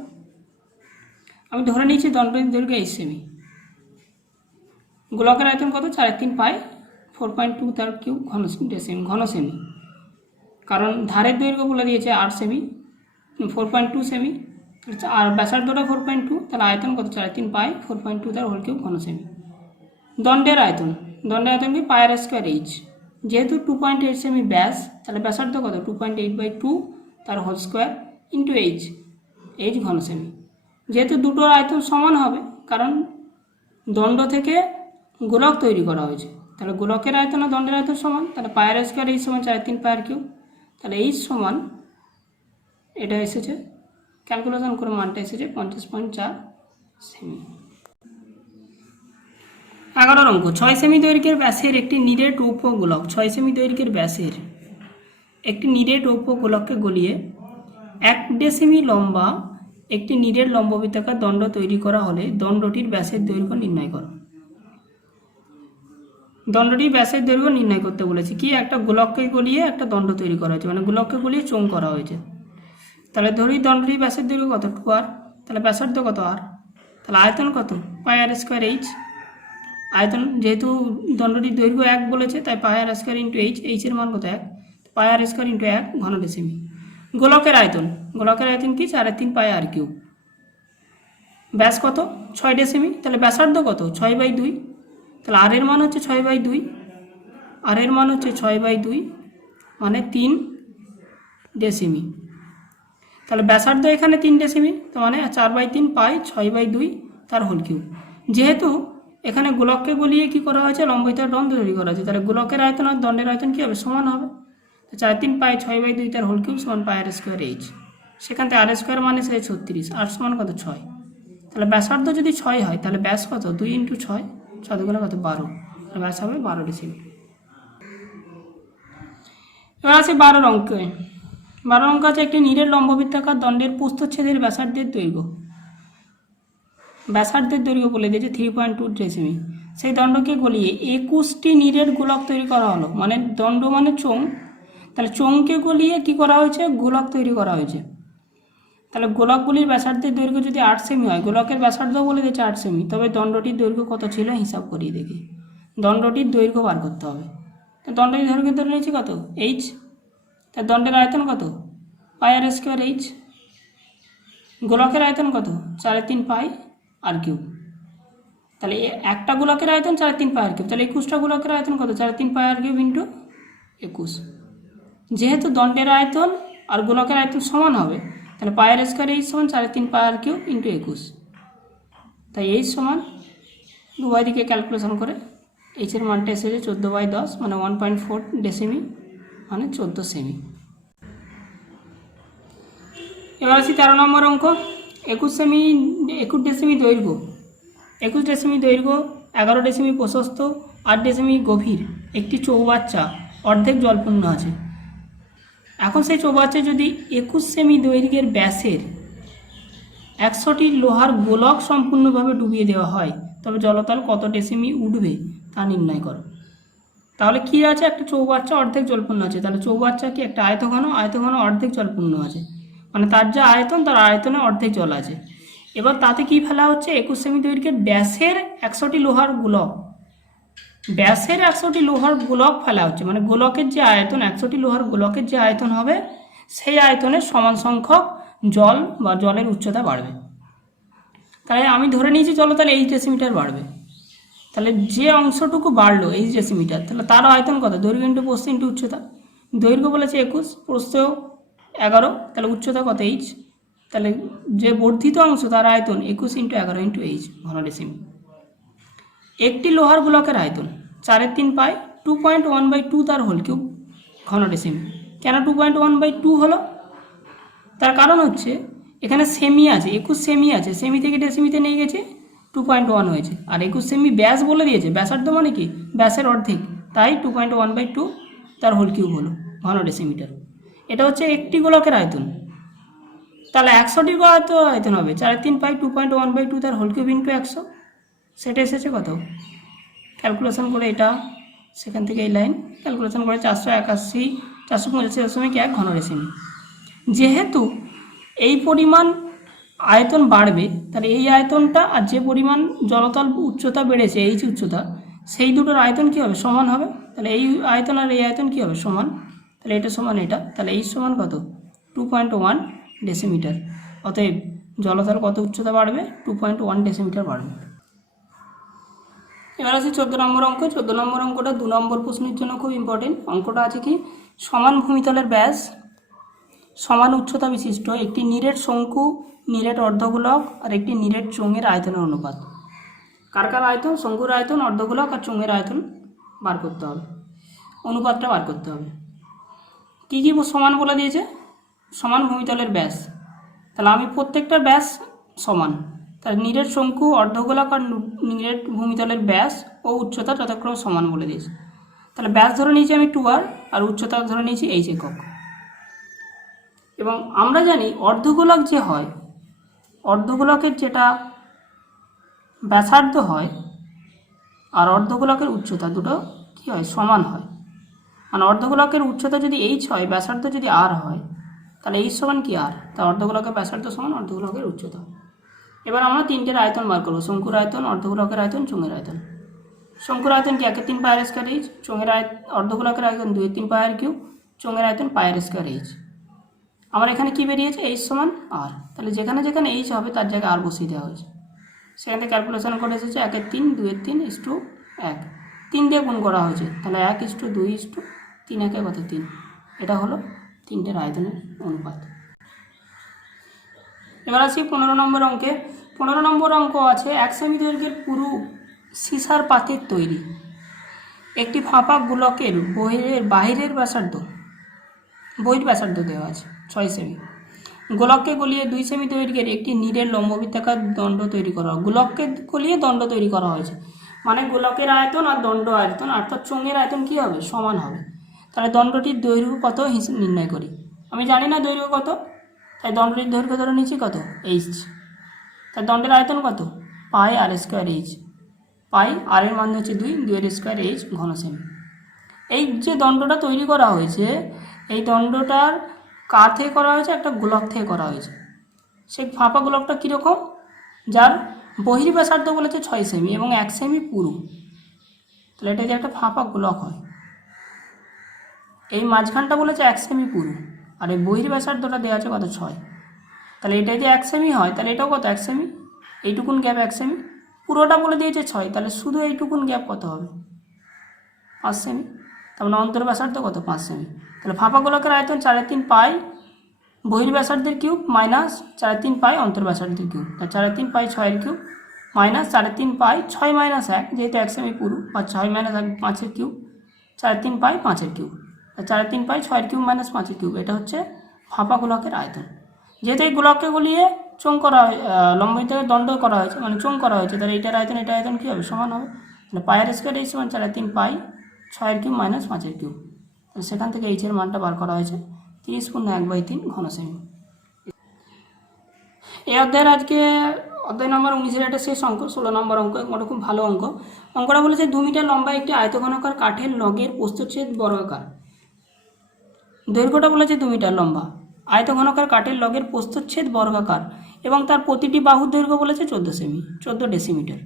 আমি ধরে নিয়েছি দণ্ডটির দৈর্ঘ্য 8 সেমি। গোলকের আয়তন কত? 4.3 পাই 4.2 তার কিউব ঘন সেমি, কারণ ধারের দৈর্ঘ্য বলে দিয়েছে 8 সেমি, 4.2 সেমি, আর ব্যাসার্ধটা 4.2, তাহলে আয়তন কত? 4.3 পাই 4.2 তার হোল কিউব ঘন সেমি। দণ্ডের আয়তন কি? পাই আর স্কোয়ার এইচ। যেহেতু 2.8 সেমি ব্যাস, তাহলে ব্যাসার্ধ কত? 2.8/2 তার হোল স্কোয়ার ইন্টু এইচ ঘন সেমি। যেহেতু দুটোর আয়তন সমান হবে, কারণ দণ্ড থেকে গোলক তৈরি করা হয়েছে, তাহলে গোলকের আয়তন আর দণ্ডের আয়তন সমান, তাহলে পাই আর স্কোয়ার এইচ সমান 4.3 পাই আর কিউব। তাহলে এইচ সমান, এটা এসেছে ক্যালকুলেশন করে মানটা এসেছে 50.4 সেমি। 11 অঙ্ক। 6 সেমি দৈর্ঘ্যের ব্যাসের একটি নিরেট রৌপ্য গোলক 6 সেমি দৈর্ঘ্যের ব্যাসের একটি নিরেট রৌপ্য গোলককে গলিয়ে 1 ডেসিমি লম্বা একটি নিরেট লম্ববৃত্তাকার দণ্ড তৈরি করা হলে দণ্ডটির ব্যাসের দৈর্ঘ্য নির্ণয় করো। দণ্ডটির ব্যাসের দৈর্ঘ্য নির্ণয় করতে বলেছি। কি? একটা গোলককে গলিয়ে একটা দণ্ড তৈরি করা হয়েছে, মানে গোলককে গলিয়ে চোঙ করা হয়েছে। তাহলে ধরি দণ্ডটির ব্যাসের দৈর্ঘ্য কত? 2r। তাহলে ব্যাসার্ধ কত? r। তাহলে আয়তন কত? পাই আর স্কোয়ার এইচ। আয়তন, যেহেতু দণ্ডটির দৈর্ঘ্য 1 বলেছে, তাই পাই আর স্কোয়ার ইন্টু এইচের মান কত? 1। পাই আর স্কোয়ার ইন্টু 1 ঘন ডেসিমি। গোলকের আয়তন কি? 4.3 পাই আর কিউব। ব্যাস কত? 6 ডেসিমি। তাহলে ব্যাসার্ধ কত? 6/2। তাহলে আর এর মান হচ্ছে 6/2, আর এর মান হচ্ছে 6/2, মানে 3 ডেসিমি। তাহলে ব্যাসার্ধ এখানে 3 ডেসিমি, তো মানে 4/3 পাই 6/2 তার হোল কিউব। যেহেতু এখানে গোলককে গলিয়ে কি করা হয়েছে? লম্ববৃত্তাকার দণ্ড তৈরি করা হয়েছে, তাহলে গোলকের আয়তন আর দণ্ডের আয়তন কী হবে? সমান হবে। তো 4.3 পাই 6/2 তার হোল কিউব সমান পাই আর স্কোয়ার এইচ। সেখান থেকে আর স্কোয়ার মানে সে 36, আর সমান কত? 6। তাহলে ব্যাসার্ধ যদি 6 হয়, তাহলে ব্যাস কত? 2 × 6, 6 দুগুণে কত? 12। ব্যাস হবে 12 ডেসিমি। এবার আছে 12 অঙ্কে। 12 অঙ্ক আছে একটি নিরেট লম্ববৃত্তাকার দণ্ডের প্রস্থচ্ছেদের ব্যাসার্ধের দৈর্ঘ্য বলে দিয়েছে 3.2 ডেসিমি। সেই দণ্ডকে গলিয়ে 21টি নিরেট গোলক তৈরি করা হলো, মানে দণ্ড মানে চোঙ, তাহলে চোঙকে গলিয়ে কি করা হয়েছে? গোলক তৈরি করা হয়েছে। তাহলে গোলকগুলির ব্যাসার্ধের দৈর্ঘ্য যদি 8 সেমি হয়, গোলকের ব্যাসার্ধ বলে দিয়েছে 8 সেমি, তবে দণ্ডটির দৈর্ঘ্য কত ছিল হিসাব করিয়ে দেখি। দণ্ডটির দৈর্ঘ্য বার করতে হবে। তো দণ্ডটির দৈর্ঘ্য ধরে নিয়েছি কত? এইচ। তার দণ্ডের আয়তন কত? পাই আর স্কোয়ার এইচ। গোলকের আয়তন কত? 4.3 পাই আর কিউব। তাহলে একটা গোলকের আয়তন 4.3 পাই আর কিউব, তাহলে 21টা গোলকের আয়তন কত? 4.3 পাই আর কিউব ইন্টু 21। যেহেতু দণ্ডের আয়তন আর গোলকের আয়তন সমান হবে, তাহলে পাই আর স্কোয়ার এইচ সমান 4.3 পাই আর কিউব ইন্টু 21। তাই এইচ সমান উভয় দিকে ক্যালকুলেশন করে এইচের মানটা এসেছে 14/10, মানে 1.4 ডেসিমি, মানে 14 সেমি। এবার আসি 13 নম্বর অঙ্ক। 21 ডেসিমি দৈর্ঘ্য 11 ডেসিমি প্রশস্ত, 8 ডেসিমি গভীর একটি চৌবাচ্চা অর্ধেক জলপূর্ণ আছে। এখন সেই চৌবাচ্চায় যদি 21 সেমি দৈর্ঘ্যের ব্যাসের 100টি লোহার গোলক সম্পূর্ণভাবে ডুবিয়ে দেওয়া হয়, তবে জলতল কত ডেসিমি উঠবে তা নির্ণয় করো। তাহলে কি আছে? একটা চৌবাচ্চা অর্ধেক জলপূর্ণ আছে, তাহলে চৌবাচ্চা কি? একটা আয়তঘন অর্ধেক জলপূর্ণ আছে, মানে তার যা আয়তন তার আয়তনে অর্ধেক জল আছে। এবার তাতে কি ফেলা হচ্ছে? 21 সেমি দৈর্ঘ্যের ব্যাসের 100টি লোহার গোলক, ফেলা হচ্ছে, মানে গোলকের যে আয়তন, 100টি লোহার গোলকের যে আয়তন হবে, সেই আয়তনের সমান সংখ্যক জল বা জলের উচ্চতা বাড়বে। তাহলে আমি ধরে নিয়েছি চলো, তাহলে 8 ডেসিমিটার বাড়বে। তাহলে যে অংশটুকু বাড়লো 8 ডেসিমিটার, তাহলে তার আয়তন কত? দৈর্ঘ্য ইন্টু প্রস্থ ইন্টু উচ্চতা। দৈর্ঘ্য বলেছে 21, প্রস্থ 11, তাহলে উচ্চতা কত? এইচ। তাহলে যে বর্ধিত অংশ তার আয়তন 21 × 11 × এইচ ঘন ডেসিমি। একটি লোহার গোলকের আয়তন 4.3 পাই 2.1/2 তার হোল কিউব ঘন ডেসিমি। কেন 2.1/2 হলো? তার কারণ হচ্ছে এখানে সেমি আছে, 21 সেমি আছে, সেমি থেকে ডেসিমিতে নিয়ে গেছে 2.1 হয়েছে। আর 21 সেমি ব্যাস বলে দিয়েছে, ব্যাসার্ধ মানে কি ব্যাসের অর্ধেক, তাই 2.1/2 তার হোল কিউব হলো ঘন ডেসিমিটার। এটা হচ্ছে একটি গোলকের আয়তন। তাহলে 100টি আয়তন হবে 4×3 পাই 2.1/2 তার হোল কিউব ইন্টু 100, সেটা এসেছে কত? ক্যালকুলেশন করে এটা সেখান থেকে এই লাইন ক্যালকুলেশন করে 485.1 ঘন ডেসিমি। যেহেতু এই পরিমাণ আয়তন বাড়বে, তাহলে এই আয়তনটা আর যে পরিমাণ জলতল উচ্চতা বেড়েছে, এই যে উচ্চতা, সেই দুটোর আয়তন কী হবে? সমান হবে। তাহলে এই আয়তন আর এই আয়তন কী হবে? সমান। তাহলে এটা সমান এটা, তাহলে এই সমান কত? 2.1 ডেসিমিটার। অতএব জলতল কত উচ্চতা বাড়বে? 2.1 ডেসিমিটার বাড়বে। এবার আছে 14 নম্বর অঙ্ক। 14 নম্বর অঙ্কটা 2 নম্বর প্রশ্নের জন্য খুব ইম্পর্টেন্ট। অঙ্কটা আছে কি, সমান ভূমিতলের ব্যাস, সমান উচ্চতা বিশিষ্ট একটি নিরেট শঙ্কু, নিরেট অর্ধগোলক আর একটি নিরেট চোঙের আয়তনের অনুপাত। কার কার আয়তন? শঙ্কুর আয়তন, অর্ধগোলক আর চোঙের আয়তন বার করতে হবে, অনুপাতটা বার করতে হবে। কী কী সমান বলে দিয়েছে? সমান ভূমিতলের ব্যাস, তাহলে আমি প্রত্যেকটা ব্যাস সমান, তাহলে নিরেট শঙ্কু, অর্ধগোলক আর নিরেট ভূমিতলের ব্যাস ও উচ্চতা যথাক্রমে সমান বলে দিয়েছে। তাহলে ব্যাস ধরে নিয়েছি আমি 2r আর উচ্চতা ধরে নিয়েছি h একক। এবং আমরা জানি অর্ধগোলক যে হয়, অর্ধগোলকের যেটা ব্যাসার্ধ হয় আর অর্ধগোলকের উচ্চতা দুটো কী হয়? সমান হয়। মানে অর্ধগোলকের উচ্চতা যদি h হয়, ব্যাসার্ধ যদি r হয়, তাহলে h সমান কি r, তা অর্ধগোলকের ব্যাসার্ধ সমান অর্ধগোলকের উচ্চতা। এবার আমরা তিনটের আয়তন বার করবো, শঙ্কুর আয়তন, অর্ধগোলকের আয়তন, চোঙের আয়তন। শঙ্কুর আয়তন কি 1/3 পায়ের স্কয়ার h, চোঙের অর্ধগোলকের আয়তন 2/3 পায়ের কিউব, চোঙের আয়তন পায়ের স্কয়ার h। আমার এখানে কি বেরিয়েছে? h সমান r, তাহলে যেখানে যেখানে h হবে তার জায়গায় r বসিয়ে দেওয়া হয়েছে। সেখানে ক্যালকুলেশন করে এসেছে 1/3, 2/3:1, 3 দিয়ে গুণ করা হয়েছে, তাহলে 1:2:3, 1 কত 3। এটা হলো তিনটের আয়তনের অনুপাত। এবার আসি 15 নম্বর অঙ্কে। 15 নম্বর অঙ্ক আছে 1 সেমি দৈর্ঘ্যের পুরু সিসার পাতের তৈরি একটি ফাঁপা গোলকের বাহিরের ব্যাসার্ধ, বহির ব্যাসার্ধ দেওয়া আছে 6 সেমি। গোলককে গলিয়ে 2 সেমি দৈর্ঘ্যের একটি নিরেট লম্ববৃত্তাকার দণ্ড তৈরি করা হয়। গোলককে গলিয়ে দণ্ড তৈরি করা হয়েছে, মানে গোলকের আয়তন আর দণ্ড আয়তন অর্থাৎ চোঙের আয়তন কী হবে? সমান হবে। তাহলে দণ্ডটির দৈর্ঘ্য কত নির্ণয় করি। আমি জানি না দৈর্ঘ্য কত, তাই দণ্ডটির দৈর্ঘ্য ধরে নিচ্ছি কত? h। তাই দণ্ডের আয়তন কত? পাই r স্কোয়ার h। পাই r এর মান হচ্ছে 2, 2 এর স্কোয়ার h ঘন সেমি। এই যে দণ্ডটা তৈরি করা হয়েছে, এই দণ্ডটার কার থেকে করা হয়েছে? একটা গোলক থেকে করা হয়েছে। সেই ফাঁপা গোলকটা কীরকম? যার বহির ব্যাসার্ধ বলেছে 6 সেমি এবং 1 সেমি পুরু। তাহলে এটা যে একটা ফাঁপা গোলক হয়, এই মাঝখানটা বলেছে 1 সেমি পুরু, আর এই বহির ব্যাসার্ধটা দেওয়া আছে কত? 6। তাহলে এটা যদি 1 সেমি হয়, তাহলে এটাও কত? 1 সেমি। এইটুকুন গ্যাপ 1 সেমি, পুরোটা বলে দিয়েছে 6, তাহলে শুধু এইটুকুন গ্যাপ কত হবে? 5 সেমি। তার মানে অন্তর ব্যাসার্ধ কত? 5 সেমি। তাহলে ফাঁপা গোলকের আয়তন 4/3 পাই বহির ব্যাসার্ধের কিউব মাইনাস 4/3 পাই অন্তর ব্যাসার্ধের কিউব। তা 4/3 পাই 6 কিউব মাইনাস 4/3 পাই 6 মাইনাস 1, যেহেতু 1 সেমি পুরু, বা 6 মাইনাস 1 5 কিউব, 4/3 পাই 5 কিউব। 4/3 পাই 6 কিউব মাইনাস 5 কিউব, এটা হচ্ছে ফাঁপা গোলকের আয়তন। যেহেতু এই গোলককে গলিয়ে চোঙ করা হয়, লম্ববৃত্তাকার দণ্ড করা হয়েছে, মানে চোঙ করা হয়েছে, তাহলে এটার আয়তন এটার আয়তন কী হবে? সমান হবে। তাহলে পায়ের স্কোয়ার h সমান 4/3 পাই 6 কিউব মাইনাস 5 কিউব। তাহলে সেখান থেকে h এর মানটা বার করা হয়েছে 30/1/3 ঘন সেমি। এই অধ্যায়ের আজকে অধ্যায় নম্বর 19-এর একটা শেষ অঙ্ক, 16 নম্বর অঙ্ক। একটা খুব ভালো অঙ্ক। অঙ্কটা বলেছে 2 মিটার লম্বা একটি আয়তঘনাকার কাঠের লগের প্রস্থচ্ছেদ বর্গাকার। দৈর্ঘ্যটা বলেছে 2 মিটার লম্বা, আয়তঘনাকার কাঠের লগের প্রস্থচ্ছেদ বর্গাকার এবং তার প্রতিটি বাহুর দৈর্ঘ্য বলেছে 14 সেমি, 14 ডেসিমিটার।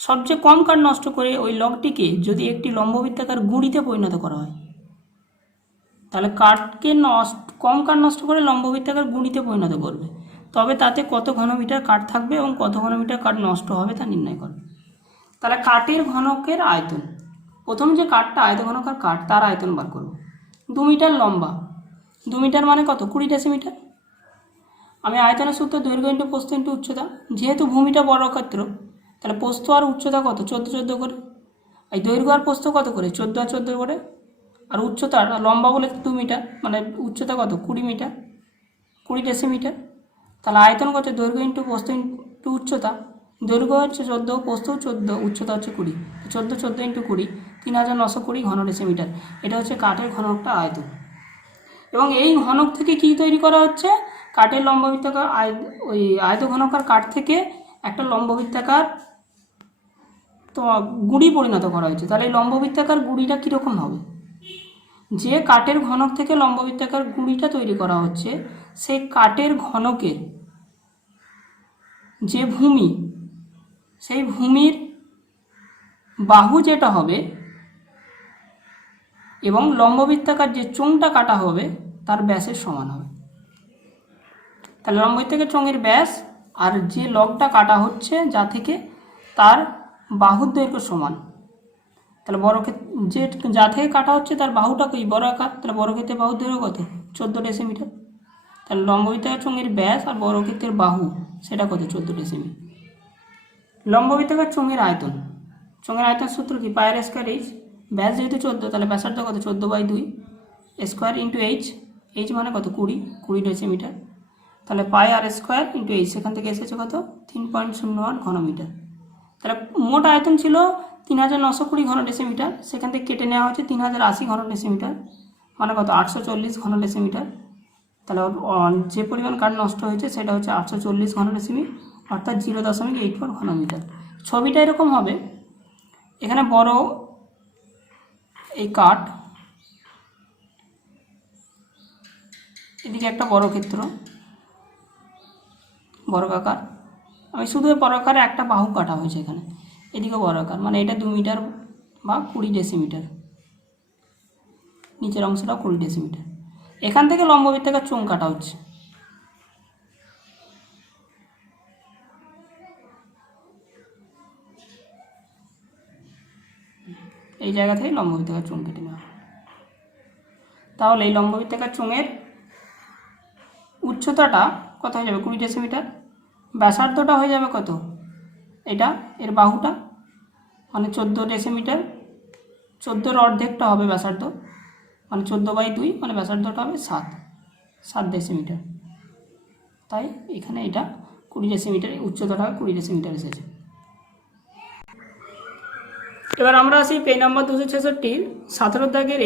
সবচেয়ে কম কাঠ নষ্ট করে ওই লগটিকে যদি একটি লম্ববৃত্তাকার গুঁড়িতে পরিণত করা হয়, তাহলে কাঠকে কম কাঠ নষ্ট করে লম্ববৃত্তাকার গুঁড়িতে পরিণত করবে, তবে তাতে কত ঘনমিটার কাঠ থাকবে এবং কত ঘনমিটার কাঠ নষ্ট হবে তা নির্ণয় করবে। তাহলে কাঠের ঘনকের আয়তন, প্রথম যে কাঠটা আয়তঘনকার কাঠ, তার আয়তন বার করব। 2 মিটার লম্বা, 2 মিটার মানে কত? 20 ডেসিমিটার। আমি আয়তনের সূত্র দৈর্ঘ্য ইন্টু প্রস্থ ইন্টু উচ্চতা, যেহেতু ভূমিটা বর্গক্ষেত্র, তাহলে প্রস্থ আর উচ্চতা কত? 14 করে। এই দৈর্ঘ্য আর প্রস্থ কত করে? 14 আর 14 করে। আর উচ্চতা লম্বা বলে 2 মিটার, মানে উচ্চতা কত? 20 মিটার, 20 ডেসিমিটার। তাহলে আয়তন কত, দৈর্ঘ্য ইন্টু প্রস্থ ইন্টু উচ্চতা। দৈর্ঘ্য হচ্ছে 14, প্রস্থ 14, উচ্চতা হচ্ছে 20। 14 ইন্টু 20, 3920 ঘন ডেসিমিটার। এটা হচ্ছে কাঠের ঘনকটা আয়তন। এবং এই ঘনক থেকে কি তৈরি করা হচ্ছে, কাঠের লম্ববৃত্তাকার ওই আয়তঘনকার কাঠ থেকে একটা লম্ববৃত্তাকার তো গুঁড়ি পরিণত করা হয়েছে। তাহলে এই লম্ববৃত্তাকার গুঁড়িটা কীরকম হবে, যে কাঠের ঘনক থেকে লম্ববৃত্তাকার গুঁড়িটা তৈরি করা হচ্ছে, সেই কাঠের ঘনকের যে ভূমি, সেই ভূমির বাহু যেটা হবে এবং লম্ববৃত্তাকার যে চোঙটা কাটা হবে তার ব্যাসের সমান হবে। তাহলে লম্ববৃত্তাকার চোঙের ব্যাস আর যে লগটা কাটা হচ্ছে যা থেকে, তার বাহুর দৈর্ঘ্য সমান। তাহলে যে যা থেকে কাটা হচ্ছে তার বাহুটা কি বড় আকার, তাহলে বর্গক্ষেত্রের বাহুর দৈর্ঘ্য কত, 14 ডেসিমিটার। তাহলে লম্ববৃত্তাকার চোঙের ব্যাস আর বর্গক্ষেত্রের বাহু সেটা কত, 14 ডেসিমিটার। লম্ববৃত্তাকার চোঙের আয়তন, চোঙের আয়তন সূত্র কি, পাই আর স্কোয়ার এইচ। ব্যাস যেহেতু 14, তাহলে ব্যাসার্ধ কত, 14/2 স্কোয়ার ইন্টু এইচ। এইচ মানে কত, 20 ডেসিমিটার। তাহলে pi r square into H, সেখান থেকে এসেছে কত, 3.01 ঘনমিটার। তাহলে মোট আয়তন ছিল 3920 ঘন ডেসিমিটার, সেখান থেকে কেটে নেওয়া হচ্ছে 3080 ঘন ডেসিমিটার, মানে কত, 840 ঘন ডেসিমিটার। তাহলে যে পরিমাণ কাঠ নষ্ট হয়েছে সেটা হচ্ছে 840 ঘন ডেসিমি, অর্থাৎ 0.84 ঘনমিটার। ছবিটা এরকম হবে, এখানে বড় এই কাঠ, এদিকে একটা বড় ক্ষেত্র বর্গাকার, আমি শুধু বর্গাকারে একটা বাহু কাটা হয়েছে এখানে, এদিকে বর্গাকার, মানে এটা 2 মিটার বা 20 ডেসিমিটার, নিচের অংশটা 20 ডেসিমিটার। এখান থেকে লম্ববৃত্তাকার চোঙ কাটা হচ্ছে, এই জায়গা থেকে লম্ববৃত্তাকার চোঙ কেটে নেওয়া। তাহলে এই লম্ববৃত্তাকার চোঙের উচ্চতাটা কত হয়ে যাবে, 20 ডেসিমিটার। ব্যাসার্ধটা হয়ে যাবে কত, এটা এর বাহুটা মানে 14 ডেসিমিটার, 14-এর অর্ধেকটা হবে ব্যাসার্ধ, মানে 14/2, মানে ব্যাসার্ধটা হবে 7 ডেসিমিটার। তাই এখানে এটা 20 ডেসিমিটার, উচ্চতাটা 20 ডেসিমিটার এসেছে। এবার আমরা আসি পেজ নাম্বার 266, 17 দাগের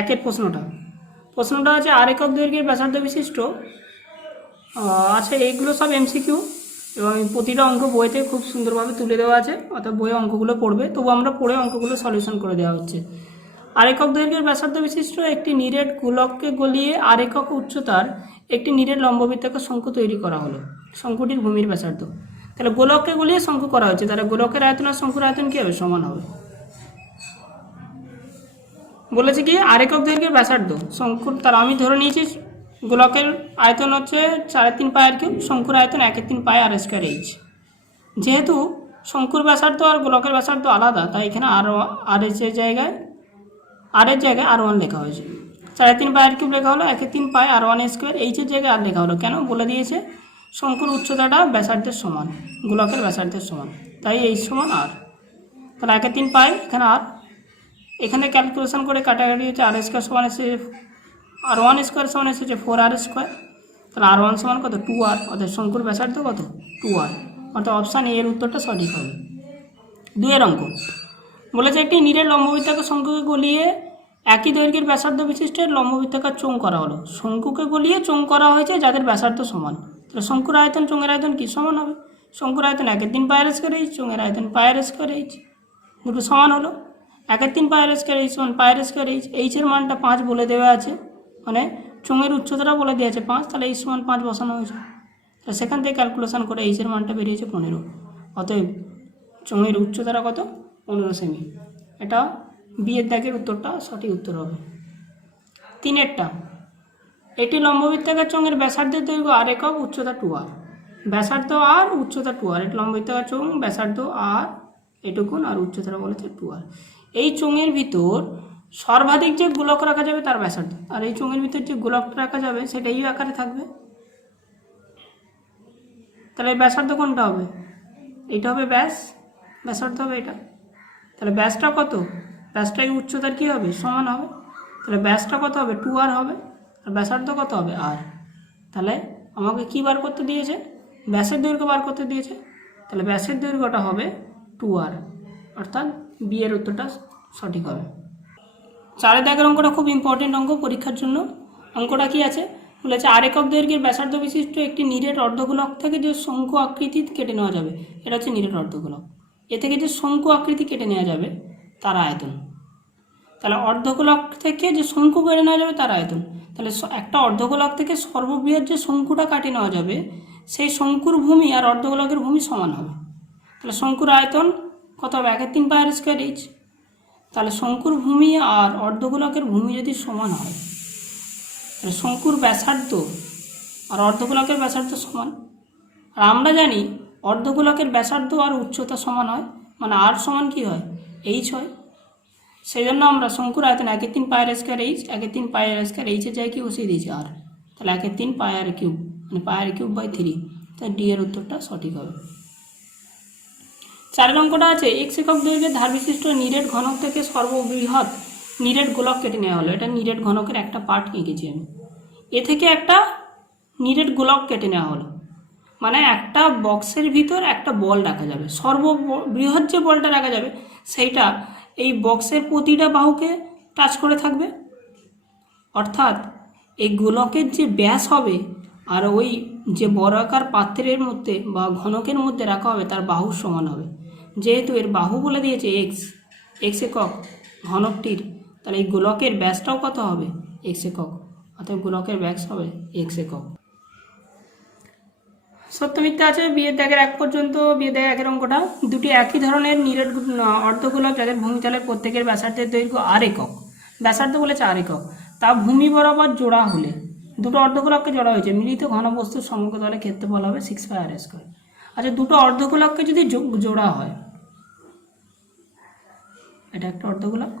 একের প্রশ্নটা আছে আর একক দৈর্ঘ্যের ব্যাসার্ধ বিশিষ্ট। আচ্ছা, এইগুলো সব এমসিকিউ এবং প্রতিটা অঙ্ক বইতে খুব সুন্দরভাবে তুলে দেওয়া আছে, অর্থাৎ বইয়ে অঙ্কগুলো পড়বে, তবু আমরা পড়ে অঙ্কগুলো সলিউশন করে দেওয়া হচ্ছে। আর একক দৈর্ঘ্যের ব্যাসার্ধ বিশিষ্ট একটি নিরেট গোলককে গলিয়ে আর একক উচ্চতার একটি নিরেট লম্ববৃত্তাকার শঙ্কু তৈরি করা হলো। শঙ্কুটির ভূমির ব্যাসার্ধ, তাহলে গোলককে গলিয়ে শঙ্কু করা হচ্ছে, তাহলে গোলকের আয়তন আর শঙ্কুর আয়তন কী হবে, সমান হবে। বলেছে কি আর একক দৈর্ঘ্যের ব্যাসার্ধ শঙ্কুর, তার আমি ধরে নিয়েছি গোলকের আয়তন হচ্ছে 3.5 পাই আর কিউব, শঙ্কুর আয়তন 1/3 পাই আর স্কোয়ার এইচ। যেহেতু শঙ্কুর ব্যাসার্ধ আর গোলকের ব্যাসার্ধ আলাদা, তাই এখানে আর এর জায়গায় R1 লেখা হয়েছে। 3.5 পাই আর কিউব লেখা হলো, 1/3 পাই R1 স্কোয়ার, এইচের জায়গায় আর লেখা হলো কেন, বলে দিয়েছে শঙ্কুর উচ্চতাটা ব্যাসার্ধের সমান, গোলকের ব্যাসার্ধের সমান, তাই এইচ সমান আর। তাহলে 1/3 পাই, এখানে আর, এখানে ক্যালকুলেশন করে কাটাকাটি হচ্ছে আর স্কোয়ার সমান এসে R1 স্কোয়ার সমান এসেছে 4R স্কোয়ার। তাহলে R1 সমান কত, 2R, অর্থাৎ শঙ্কুর ব্যাসার্ধ কত, 2R, অর্থাৎ অপশান এর উত্তরটা সঠিক হবে। 2 অঙ্ক বলেছে একটি নিরেট লম্ববৃত্তাকার শঙ্কুকে গলিয়ে একই দৈর্ঘ্যের ব্যাসার্ধ বিশিষ্টের লম্ববৃত্তাকার চোঙ করা হলো। শঙ্কুকে গলিয়ে চোঙ করা হয়েছে যাদের ব্যাসার্ধ সমান, তাহলে শঙ্কুর আয়তন চোঙের আয়তন কি সমান হবে, শঙ্কুর আয়তন 1/3 পাই আর স্কোয়ার এইচ, চোঙের আয়তন পাই আর স্কোয়ার এইচ, দুটো সমান হলো। 1/3 পাই আর স্কোয়ার এইচ সমান পাই আর স্কোয়ার এইচ, এইচের মানটা 5 বলে দেওয়া আছে, মানে চোঙের উচ্চতাটা বলে দেওয়া আছে 5, তাহলে এইচ সমান 5 বসানো হয়েছে। তাহলে সেখান থেকে ক্যালকুলেশন করে এইচের মানটা বেরিয়েছে 15, অতএব চোঙের উচ্চতাটা কত, 15 সেমি। এটা বিয়ের দাগের উত্তরটা সঠিক উত্তর হবে। 3এরটা, এটি লম্ববৃত্তাকার চোঙের ব্যাসার্ধের দৈর্ঘ্য আর একক, উচ্চতা 2R, ব্যাসার্ধ আর উচ্চতা 2R, এটা লম্ববৃত্তাকার চোঙ, ব্যাসার্ধ আর এটুকুন, আর উচ্চতাটা বলেছে 2R। এই চোঙের ভিতর সর্বাধিক যে গোলক রাখা যাবে তার ব্যাসার্ধ, আর এই চোঙের ভিতর যে গোলকটা রাখা যাবে সেটা এই আকারে থাকবে, তাহলে ব্যাসার্ধ কোনটা হবে, এইটা হবে ব্যাসার্ধ হবে এটা। তাহলে ব্যাসটা কত, ব্যাসটা এই উচ্চতার কী হবে, সমান হবে, তাহলে ব্যাসটা কত হবে, 2R হবে, আর ব্যাসার্ধ কত হবে, আর। তাহলে আমাকে কী বার করতে দিয়েছে, ব্যাসের দৈর্ঘ্য বার করতে দিয়েছে, তাহলে ব্যাসের দৈর্ঘ্যটা হবে 2r, অর্থাৎ বি এর উত্তরটা সঠিক হবে। 4 দাগের অঙ্কটা খুব ইম্পর্টেন্ট অঙ্ক পরীক্ষার জন্য। অঙ্কটা কি আছে বলেছে, আর একক দৈর্ঘ্যের ব্যাসার্ধ বিশিষ্ট একটি নিরেট অর্ধগোলক থেকে যে শঙ্কু আকৃতি কেটে নেওয়া যাবে, এটা হচ্ছে নিরেট অর্ধগোলক, এ থেকে যে শঙ্কু আকৃতি কেটে নেওয়া যাবে তার আয়তন। তাহলে অর্ধগোলক থেকে যে শঙ্কু কেটে নেওয়া যাবে তার আয়তন, তাহলে একটা অর্ধগোলক থেকে সর্ববৃহৎ যে শঙ্কুটা কাটিয়ে নেওয়া যাবে সেই শঙ্কুর ভূমি আর অর্ধগোলকের ভূমি সমান হবে। তাহলে শঙ্কুর আয়তন কত হবে, 1/3 পাই আর স্কোয়ার এইচ। তাহলে শঙ্কুর ভূমি আর অর্ধগোলকের ভূমি যদি সমান হয়, তাহলে শঙ্কুর ব্যাসার্ধ আর অর্ধগোলকের ব্যাসার্ধ সমান। আর আমরা জানি অর্ধগোলকের ব্যাসার্ধ আর উচ্চতা সমান হয়, মানে আর সমান কি হয়, এইচ হয়। সেই জন্য আমরা শঙ্কুর আয়তন 1/3 pi r square h, 1/3 pi r square এইচের জায়গায় কি বসিয়ে দিয়েছি আর, তাহলে 1/3 পাই আর কিউব, মানে পাই আর কিউব বাই 3, তাই ডি এর উত্তরটা সঠিক হবে। 4 অঙ্কটা আছে, x একক দৈর্ঘ্যের ধার বিশিষ্ট নিরেট ঘনক থেকে সর্ববৃহৎ নিরেট গোলক কেটে নেওয়া হলো। এটা নিরেট ঘনকের একটা পার্ট এঁকেছি আমি, এ থেকে একটা নিরেট গোলক কেটে নেওয়া হলো, মানে একটা বক্সের ভিতর একটা বল রাখা যাবে, সর্ববৃহৎ যে বলটা রাখা যাবে সেইটা এই বক্সের প্রতিটা বাহুকে টাচ করে থাকবে, অর্থাৎ এই গোলকের যে ব্যাস হবে আর ওই যে বর্গাকার পাত্রের মধ্যে বা ঘনকের মধ্যে রাখা হবে তার বাহুর সমান হবে। যেহেতু এর বাহু বলে দিয়েছে এক্স একক ঘনকটির, তাহলে এই গোলকের ব্যাসটাও কত হবে, এক্স একক, অর্থাৎ গোলকের ব্যাস হবে এক্স একক। সত্য মিথ্যা আছে বিয়ের দাগের 1 পর্যন্ত। বিয়ের দাগের 1 অঙ্কটা, দুটি একই ধরনের নিরেট অর্ধগোলক যাদের ভূমিতলের প্রত্যেকের ব্যাসার্ধের দৈর্ঘ্য আর একক, ব্যাসার্ধ বলেছে আর একক, তা ভূমি বরাবর জোড়া হলে, দুটো অর্ধগোলককে জোড়া হয়েছে, মিলিত ঘনবস্তুর সমগ্রতলে ক্ষেত্রফল হবে 6 পাই আর স্কোয়ার। আচ্ছা, দুটো অর্ধগোলককে যদি জোড়া হয়, এটা একটা অর্ধগোলক,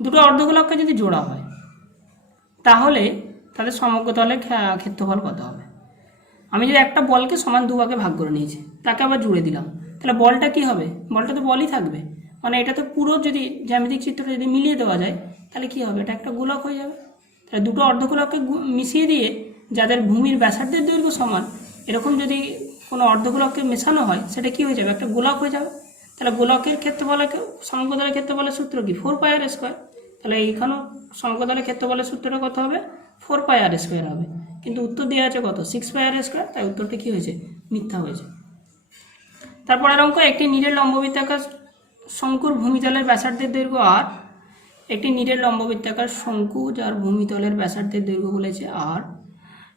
দুটো অর্ধগোলককে যদি জোড়া হয় তাহলে তাদের সমগ্রতলের ক্ষেত্রফল কত হবে। আমি যদি একটা বলকে সমান দুভাগে ভাগ করে নিয়েছি, তাকে আবার জুড়ে দিলাম, তাহলে বলটা কি হবে, বলটা তো বলই থাকবে, মানে এটা তো পুরো যদি জ্যামিতিক চিত্রটা যদি মিলিয়ে দেওয়া যায় তাহলে কি হবে, এটা একটা গোলক হয়ে যাবে। তাহলে দুটো অর্ধগোলককে মিশিয়ে দিয়ে যাদের ভূমির ব্যাসার্ধের দৈর্ঘ্য সমান, এরকম যদি কোনো অর্ধগোলককে মেশানো হয় সেটা কি হয়ে যাবে, একটা গোলক হয়ে যাবে। তাহলে গোলকের ক্ষেত্রফলের সমগ্রতলের ক্ষেত্রফলের সূত্র কি, 4 পাই আর স্কোয়ার। তাহলে এইখানেও সমগ্রতলের ক্ষেত্রফলের সূত্রটা কত হবে, 4 পাই আর স্কোয়ার হবে, কিন্তু উত্তর দেওয়া আছে কত, 6 পাই আর স্কোয়ার, তাই উত্তরটা কী হয়েছে, মিথ্যা হয়েছে। তারপরের অঙ্ক, একটি নিরেট লম্ববৃত্তাকার শঙ্কুর ভূমিতলের ব্যাসার্ধের দৈর্ঘ্য আর, একটি নিরেট লম্ববৃত্তাকার শঙ্কু যার ভূমিতলের ব্যাসার্ধের দৈর্ঘ্য বলেছে আর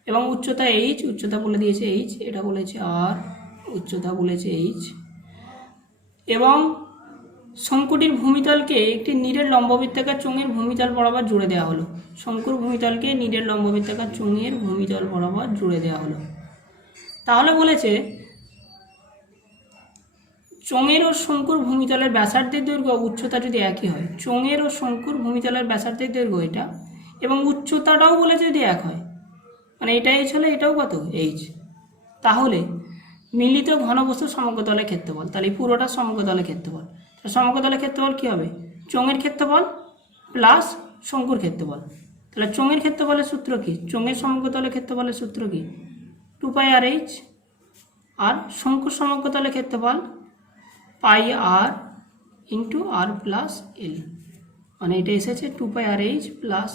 এবং উচ্চতা এইচ, উচ্চতা বলে দিয়েছে এইচ, এটা বলেছে আর, উচ্চতা বলেছে এইচ, এবং শঙ্কুটির ভূমিতলকে একটি নিরেট লম্ববৃত্তাকার চোঙের ভূমিতল বরাবর জুড়ে দেওয়া হলো। শঙ্কুর ভূমিতলকে নিরেট লম্ববৃত্তাকার চোঙের ভূমিতল বরাবর জুড়ে দেওয়া হলো। তাহলে বলেছে চোঙের ও শঙ্কুর ভূমিতলের ব্যাসার্ধের দৈর্ঘ্য উচ্চতা যদি একই হয়, চোঙের ও শঙ্কুর ভূমিতলের ব্যাসার্ধের দৈর্ঘ্য এটা, এবং উচ্চতাটাও বলেছে যদি এক হয়, মানে এটা এইচ হলে এটাও কত এইচ, তাহলে মিলিত ঘনবস্তুর সমগ্রতলের ক্ষেত্রফল, তাহলে পুরোটা সমগ্রতলের ক্ষেত্রফল। সমগ্রতলের ক্ষেত্রফল কী হবে, চোঙের ক্ষেত্রফল প্লাস শঙ্কুর ক্ষেত্রফল। তাহলে চোঙের ক্ষেত্রফলের সূত্র কি, চোঙের সমগ্রতলের ক্ষেত্রফলের সূত্র কি, 2 পাই আর এইচ, আর শঙ্কুর সমগ্রতলের ক্ষেত্রফল পাই আর ইন্টু আর প্লাস এল, মানে এটা এসেছে 2 পাই আর এইচ প্লাস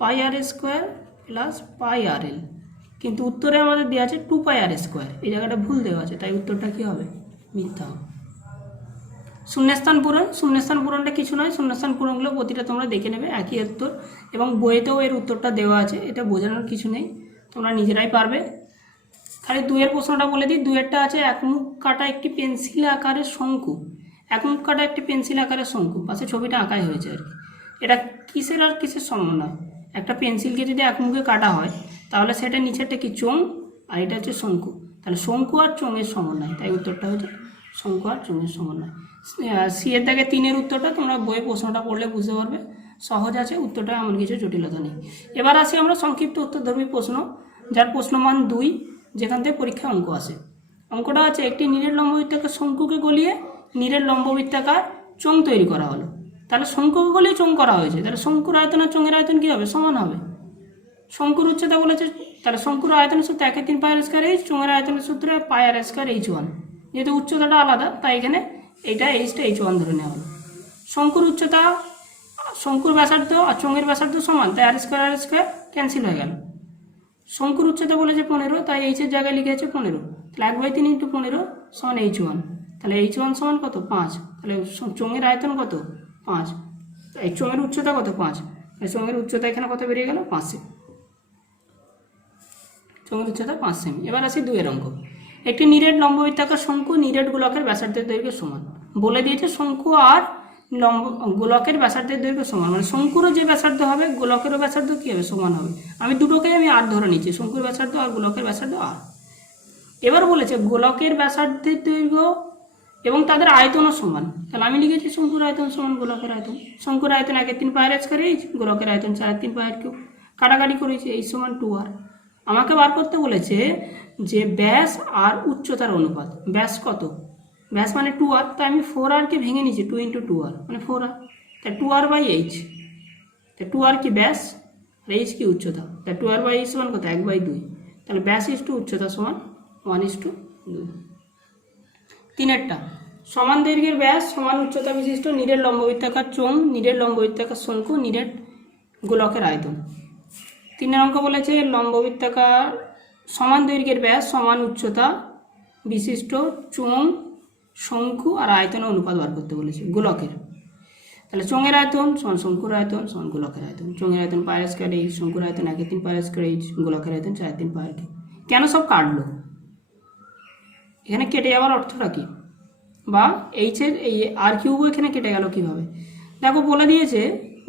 পাই আর স্কোয়ার প্লাস পাই আর এল, কিন্তু উত্তরে আমাদের দেওয়া আছে 2 পাই আর স্কোয়ার, এই জায়গাটা ভুল দেওয়া আছে, তাই উত্তরটা কী হবে, মিথ্যা হবে। শূন্যস্থান পূরণ, শূন্যস্থান পূরণটা কিছু নয়, শূন্যস্থান পূরণগুলো প্রতিটা তোমরা দেখে নেবে একই উত্তর, এবং বইয়েতেও এর উত্তরটা দেওয়া আছে, এটা বোঝানোর কিছু নেই, তোমরা নিজেরাই পারবে। খালি 2 এর প্রশ্নটা বলে দিই, 2 এরটা আছে একমুখ কাটা একটি পেন্সিল আকারের শঙ্কু, একমুখ কাটা একটি পেন্সিল আকারের শঙ্কু, পাশে ছবিটা আঁকাই হয়েছে আর কি। এটা কিসের আর কিসের সমন্বয়, একটা পেন্সিলকে যদি একমুখে কাটা হয় তাহলে সেটা নিচেরটা কি চোঙ, আর এটা হচ্ছে শঙ্কু, তাহলে শঙ্কু আর চোঙের সমন্বয়, তাই উত্তরটা হচ্ছে শঙ্কু আর চোঙের সমন্বয়। সি এর দাগে 3 এর উত্তরটা তোমরা বইয়ে প্রশ্নটা পড়লে বুঝতে পারবে, সহজ আছে উত্তরটা, এমন কিছু জটিলতা নেই। এবার আসি আমরা সংক্ষিপ্ত উত্তরধর্মী প্রশ্ন, যার প্রশ্নমান 2, যেখান থেকে পরীক্ষায় অঙ্ক আসে। অঙ্কটা আছে, একটি নিরেট লম্ববৃত্তাকার শঙ্কুকে গলিয়ে নিরেট লম্ববৃত্তাকার চোঙ তৈরি করা হলো। তাহলে শঙ্কু বলেই চোঙ করা হয়েছে, তাহলে শঙ্কুর আয়তন আর চোঙের আয়তন কী হবে? সমান হবে। শঙ্কুর উচ্চতা বলেছে, তাহলে শঙ্কুর আয়তনের সূত্র 1/3 পাই আর স্কয়ার এইচ, চোঙের আয়তনের সূত্র পাই আর স্কয়ার H1। যেহেতু উচ্চতাটা আলাদা তাই এখানে এইটা এইচটা H1 ধরে নেওয়া হলো। শঙ্কুর উচ্চতা, শঙ্কুর ব্যাসার্ধ আর চোঙের ব্যাসার্ধ সমান, তাই আর স্কয়ার ক্যান্সেল হয়ে গেল। শঙ্কুর উচ্চতা বলেছে 15, তাই এইচের জায়গায় লিখে আছে 15, তাহলে 1/3 × 15 সমান H1। তাহলে H1 সমান কত? 5। তাহলে চোঙের আয়তন কত? 5। এই চোঙের উচ্চতা কত? 5। চোঙের উচ্চতা এখানে কত বেরিয়ে গেল? 5 সেমি। চোঙের উচ্চতা 5 সেমি। এবার আসি 2 এর অঙ্ক। একটি নিরেট লম্ববৃত্তাকার শঙ্কু নিরেট গোলকের ব্যাসার্ধের দৈর্ঘ্য সমান। বলে দিয়েছে শঙ্কু আর গোলকের ব্যাসার্ধের দৈর্ঘ্য সমান, মানে শঙ্কুরও যে ব্যাসার্ধ হবে গোলকেরও ব্যাসার্ধ কী হবে? সমান হবে। আমি দুটোকেই আর ধরে নিচ্ছি, শঙ্কুর ব্যাসার্ধ আর গোলকের ব্যাসার্ধ আর। এবার বলেছে গোলকের ব্যাসার্ধের দৈর্ঘ্য এবং তাদের আয়তনও সমান, তাহলে আমি লিখেছি শঙ্কুর আয়তন সমান গোলকের আয়তন। শঙ্কুর আয়তন 1/3 পাই আর স্কয়ার এইচ, গোলকের আয়তন 4/3 পাই আর কিউব। কাটাকাটি করেছি, এই সমান 2r। আমাকে বার করতে বলেছে যে ব্যাস আর উচ্চতার অনুপাত। ব্যাস কত? ব্যাস মানে 2r, তাই আমি 4rকে ভেঙে নিচ্ছি, 2 × 2r মানে 4r, তাই 2r/h। তাই 2r কি ব্যাস আর h কি উচ্চতা, তাই 2r/h সমান কত? 1/2। তাহলে ব্যাস ইস্টু উচ্চতা সমান 1:2। 3টা সমান দৈর্ঘ্যের ব্যাস সমান উচ্চতা বিশিষ্ট নিরেট লম্ববৃত্তাকার চোঙ নিরেট লম্ববৃত্তাকার শঙ্কু নিরেট গোলকের আয়তন। 3 অঙ্ক বলেছে লম্ববৃত্তাকার সমান দৈর্ঘ্যের ব্যাস সমান উচ্চতা বিশিষ্ট চোঙ শঙ্কু আর আয়তন অনুপাত বার করতে বলেছে গোলকের। তাহলে চোঙের আয়তন সমান শঙ্কুর আয়তন সমান গোলকের আয়তন। চোঙের আয়তন পাই আর স্কয়ার এইচ, শঙ্কুর আয়তন 1/3 পাই আর স্কয়ার এইচ, গোলকের আয়তন 4/3 পাই আর কিউব। কেন সব কাটলো? এখানে কেটে যাওয়ার অর্থটা কি? বা এইচের এই আর কিউবও এখানে কেটে গেল কীভাবে? দেখো বলে দিয়েছে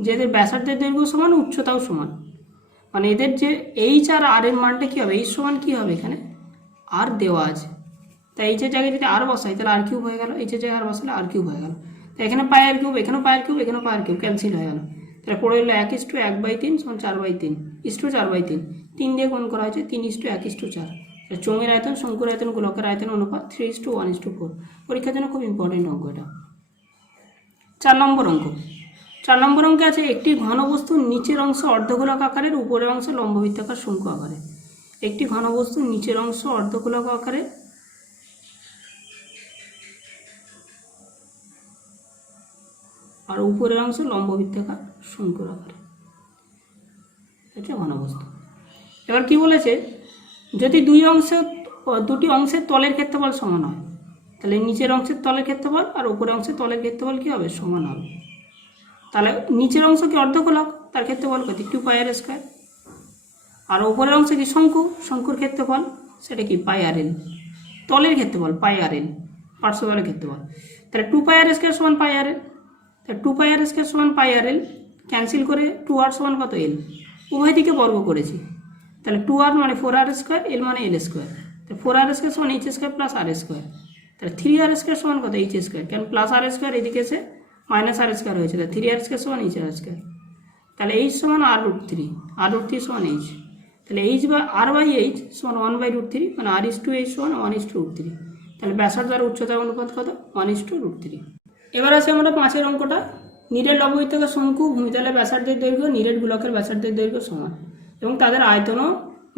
যে এদের ব্যাসার্ধের দৈর্ঘ্য সমান উচ্চতাও সমান, মানে এদের যে এইচ আর আর এর মানটা কী হবে? এইচ সমান কী হবে? এখানে আর দেওয়া আছে, তাই এইচের জায়গায় যদি আর বসাই তাহলে আর কিউব হয়ে গেল, এইচের জায়গায় আর বসালে আর কিউব হয়ে গেল। তাই এখানে পাই আর কিউব, এখানেও পাই আর কিউব, এখানেও পাই আর কিউব ক্যান্সেল হয়ে গেল। তাহলে পড়ে গেলো 1:1/3 সমান 4/3 ইস্টু 4/3। 3 দিয়ে গুণ করা হয়েছে 3:1:4। চোঙের আয়তন শঙ্কুর আয়তন গোলকের আয়তন অনুপাত 3:1:4। পরীক্ষার জন্য খুব ইম্পর্টেন্ট অঙ্ক এটা। 4 নম্বর অঙ্ক। 4 নম্বর অঙ্কে আছে একটি ঘনবস্তুর নিচের অংশ অর্ধগোলক আকারের, উপরের অংশ লম্ববৃত্তাকার শঙ্কু আকারে। একটি ঘনবস্তুর নিচের অংশ অর্ধগোলক আকারে আর উপরের অংশ লম্ববৃত্তাকার শঙ্কুর আকারে, এটা ঘনবস্তু। এবার কি বলেছে? যদি দুটি অংশের তলের ক্ষেত্রফল সমান হয়, তাহলে নিচের অংশের তলের ক্ষেত্রফল আর উপরের অংশের তলের ক্ষেত্রফল কী হবে? সমান হবে। তাহলে নিচের অংশ কি অর্ধগোলক, তার ক্ষেত্রফল কত? 2 পাই আর স্কয়ার। আর উপরের অংশ কি শঙ্কু, শঙ্কুর ক্ষেত্রফল সেটা কি? পাই আর এল। তলের ক্ষেত্রফল পাই আর এল, পার্শ্বতলের ক্ষেত্রফল। তাহলে 2 পাই আর স্কয়ার সমান পাই আর এল, তাহলে 2 পাই আর স্কয়ার সমান পাই আর এল ক্যান্সেল করে 2r সমান কত? এল। উভয় দিকে বর্গ করেছি, তাহলে 2r মানে 4r স্কয়ার, এল মানে এল স্কয়ার। তাহলে 4r স্কয়ার সমান এইচ স্কয়ার প্লাস আর স্কয়ার। তাহলে 3r স্কয়ার সমান কত? এইচ স্কয়ার, কারণ প্লাস আর স্কয়ার এদিকে এসে মাইনাস আর স্কয়ার হয়েছে, তাহলে 3r স্কয়ার সমান এইচ আর স্কয়ার। তাহলে এইচ সমান r√3, r√3 সমান এইচ। তাহলে এইচ বা r/h সমান 1/√3, মানে r:h সমান 1:√3। তাহলে ব্যাসার্ধ আর উচ্চতার অনুপাত কত? 1:√3। এবার আছে আমরা 5 অঙ্কটা। নিরেট লম্ববৃত্তাকার শঙ্কু ভূমিতলের ব্যাসার্ধের দৈর্ঘ্য নিরেট গোলকের ব্যাসার্ধের দৈর্ঘ্য সমান এবং তাদের আয়তনও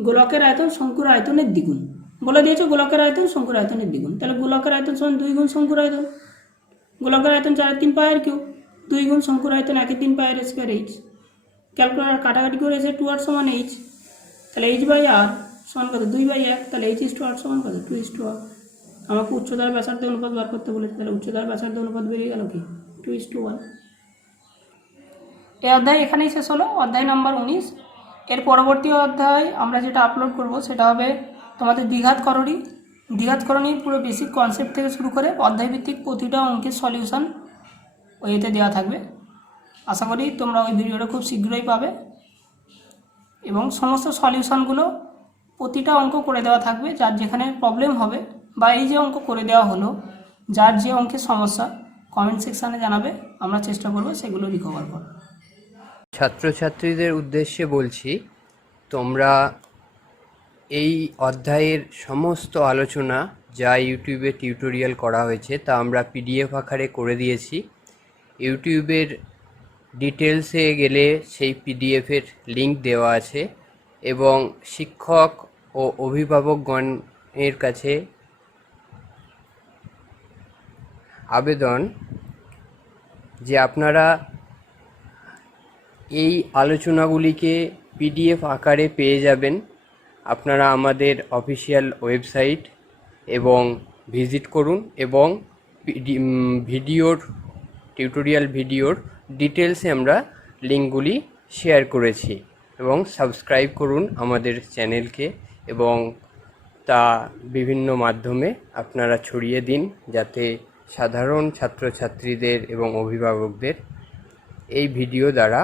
গোলকের আয়তন শঙ্কুর আয়তনের দ্বিগুণ। বলে দিয়েছে গোলকের আয়তন শঙ্কুর আয়তনের দ্বিগুণ, তাহলে গোলকের আয়তন সমান 2 গুণ শঙ্কুর আয়তন। গোলকের আয়তন 4/3 পাই আর কিউব, 2 গুণ শঙ্কুর আয়তন 1/3 পাই আর স্কয়ার এইচ। ক্যালকুলেটর কাটাকাটি করে এসে 2r সমান এইচ, তাহলে h/r সমান কত? 2/1। তাহলে h:r সমান কত? 2:r। আমাকে উচ্চতার ব্যাসার্ধের অনুপাত বার করতে বলেছে, তাহলে উচ্চতার ব্যাসার্ধের অনুপাত বেরিয়ে গেল কি? 2:1। এই অধ্যায় এখানেই শেষ হলো, অধ্যায় নম্বর 19। এর পরবর্তী অধ্যায় আমরা যেটা আপলোড করব সেটা হবে তোমাদের দ্বিঘাতকরণীর পুরো বেসিক কনসেপ্ট থেকে শুরু করে অধ্যায়ভিত্তিক প্রতিটা অঙ্কের সলিউশন ওইতে দেওয়া থাকবে। আশা করি তোমরা ওই ভিডিওটা খুব শীঘ্রই পাবে এবং সমস্ত সলিউশনগুলো প্রতিটা অঙ্ক করে দেওয়া থাকবে। যার যেখানে প্রবলেম হবে বা এই যে অঙ্ক করে দেওয়া হলো, যার যে অঙ্কের সমস্যা কমেন্ট সেকশানে জানাবে, আমরা চেষ্টা করব সেগুলো রিকভার করার। ছাত্রছাত্রীদের উদ্দেশ্যে বলছি, তোমরা এই অধ্যায়ের সমস্ত আলোচনা যা ইউটিউবে টিউটোরিয়াল করা হয়েছে তা আমরা পিডিএফ আকারে করে দিয়েছি। ইউটিউবের ডিটেলসে গেলে সেই পিডিএফের লিঙ্ক দেওয়া আছে এবং শিক্ষক ও অভিভাবকগণের কাছে আবেদন যে আপনারা এই আলোচনাগুলিকে পিডিএফ আকারে পেয়ে যাবেন। আপনারা আমাদের অফিসিয়াল ওয়েবসাইট এবং ভিজিট করুন এবং টিউটোরিয়াল ভিডিওর ডিটেলসে আমরা লিঙ্কগুলি শেয়ার করেছি এবং সাবস্ক্রাইব করুন আমাদের চ্যানেলকে এবং তা বিভিন্ন মাধ্যমে আপনারা ছড়িয়ে দিন যাতে সাধারণ ছাত্রছাত্রীদের এবং অভিভাবকদের এই ভিডিও দ্বারা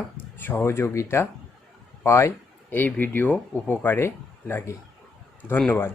সহযোগিতা পায়, এই ভিডিও উপকারে লাগে। ধন্যবাদ।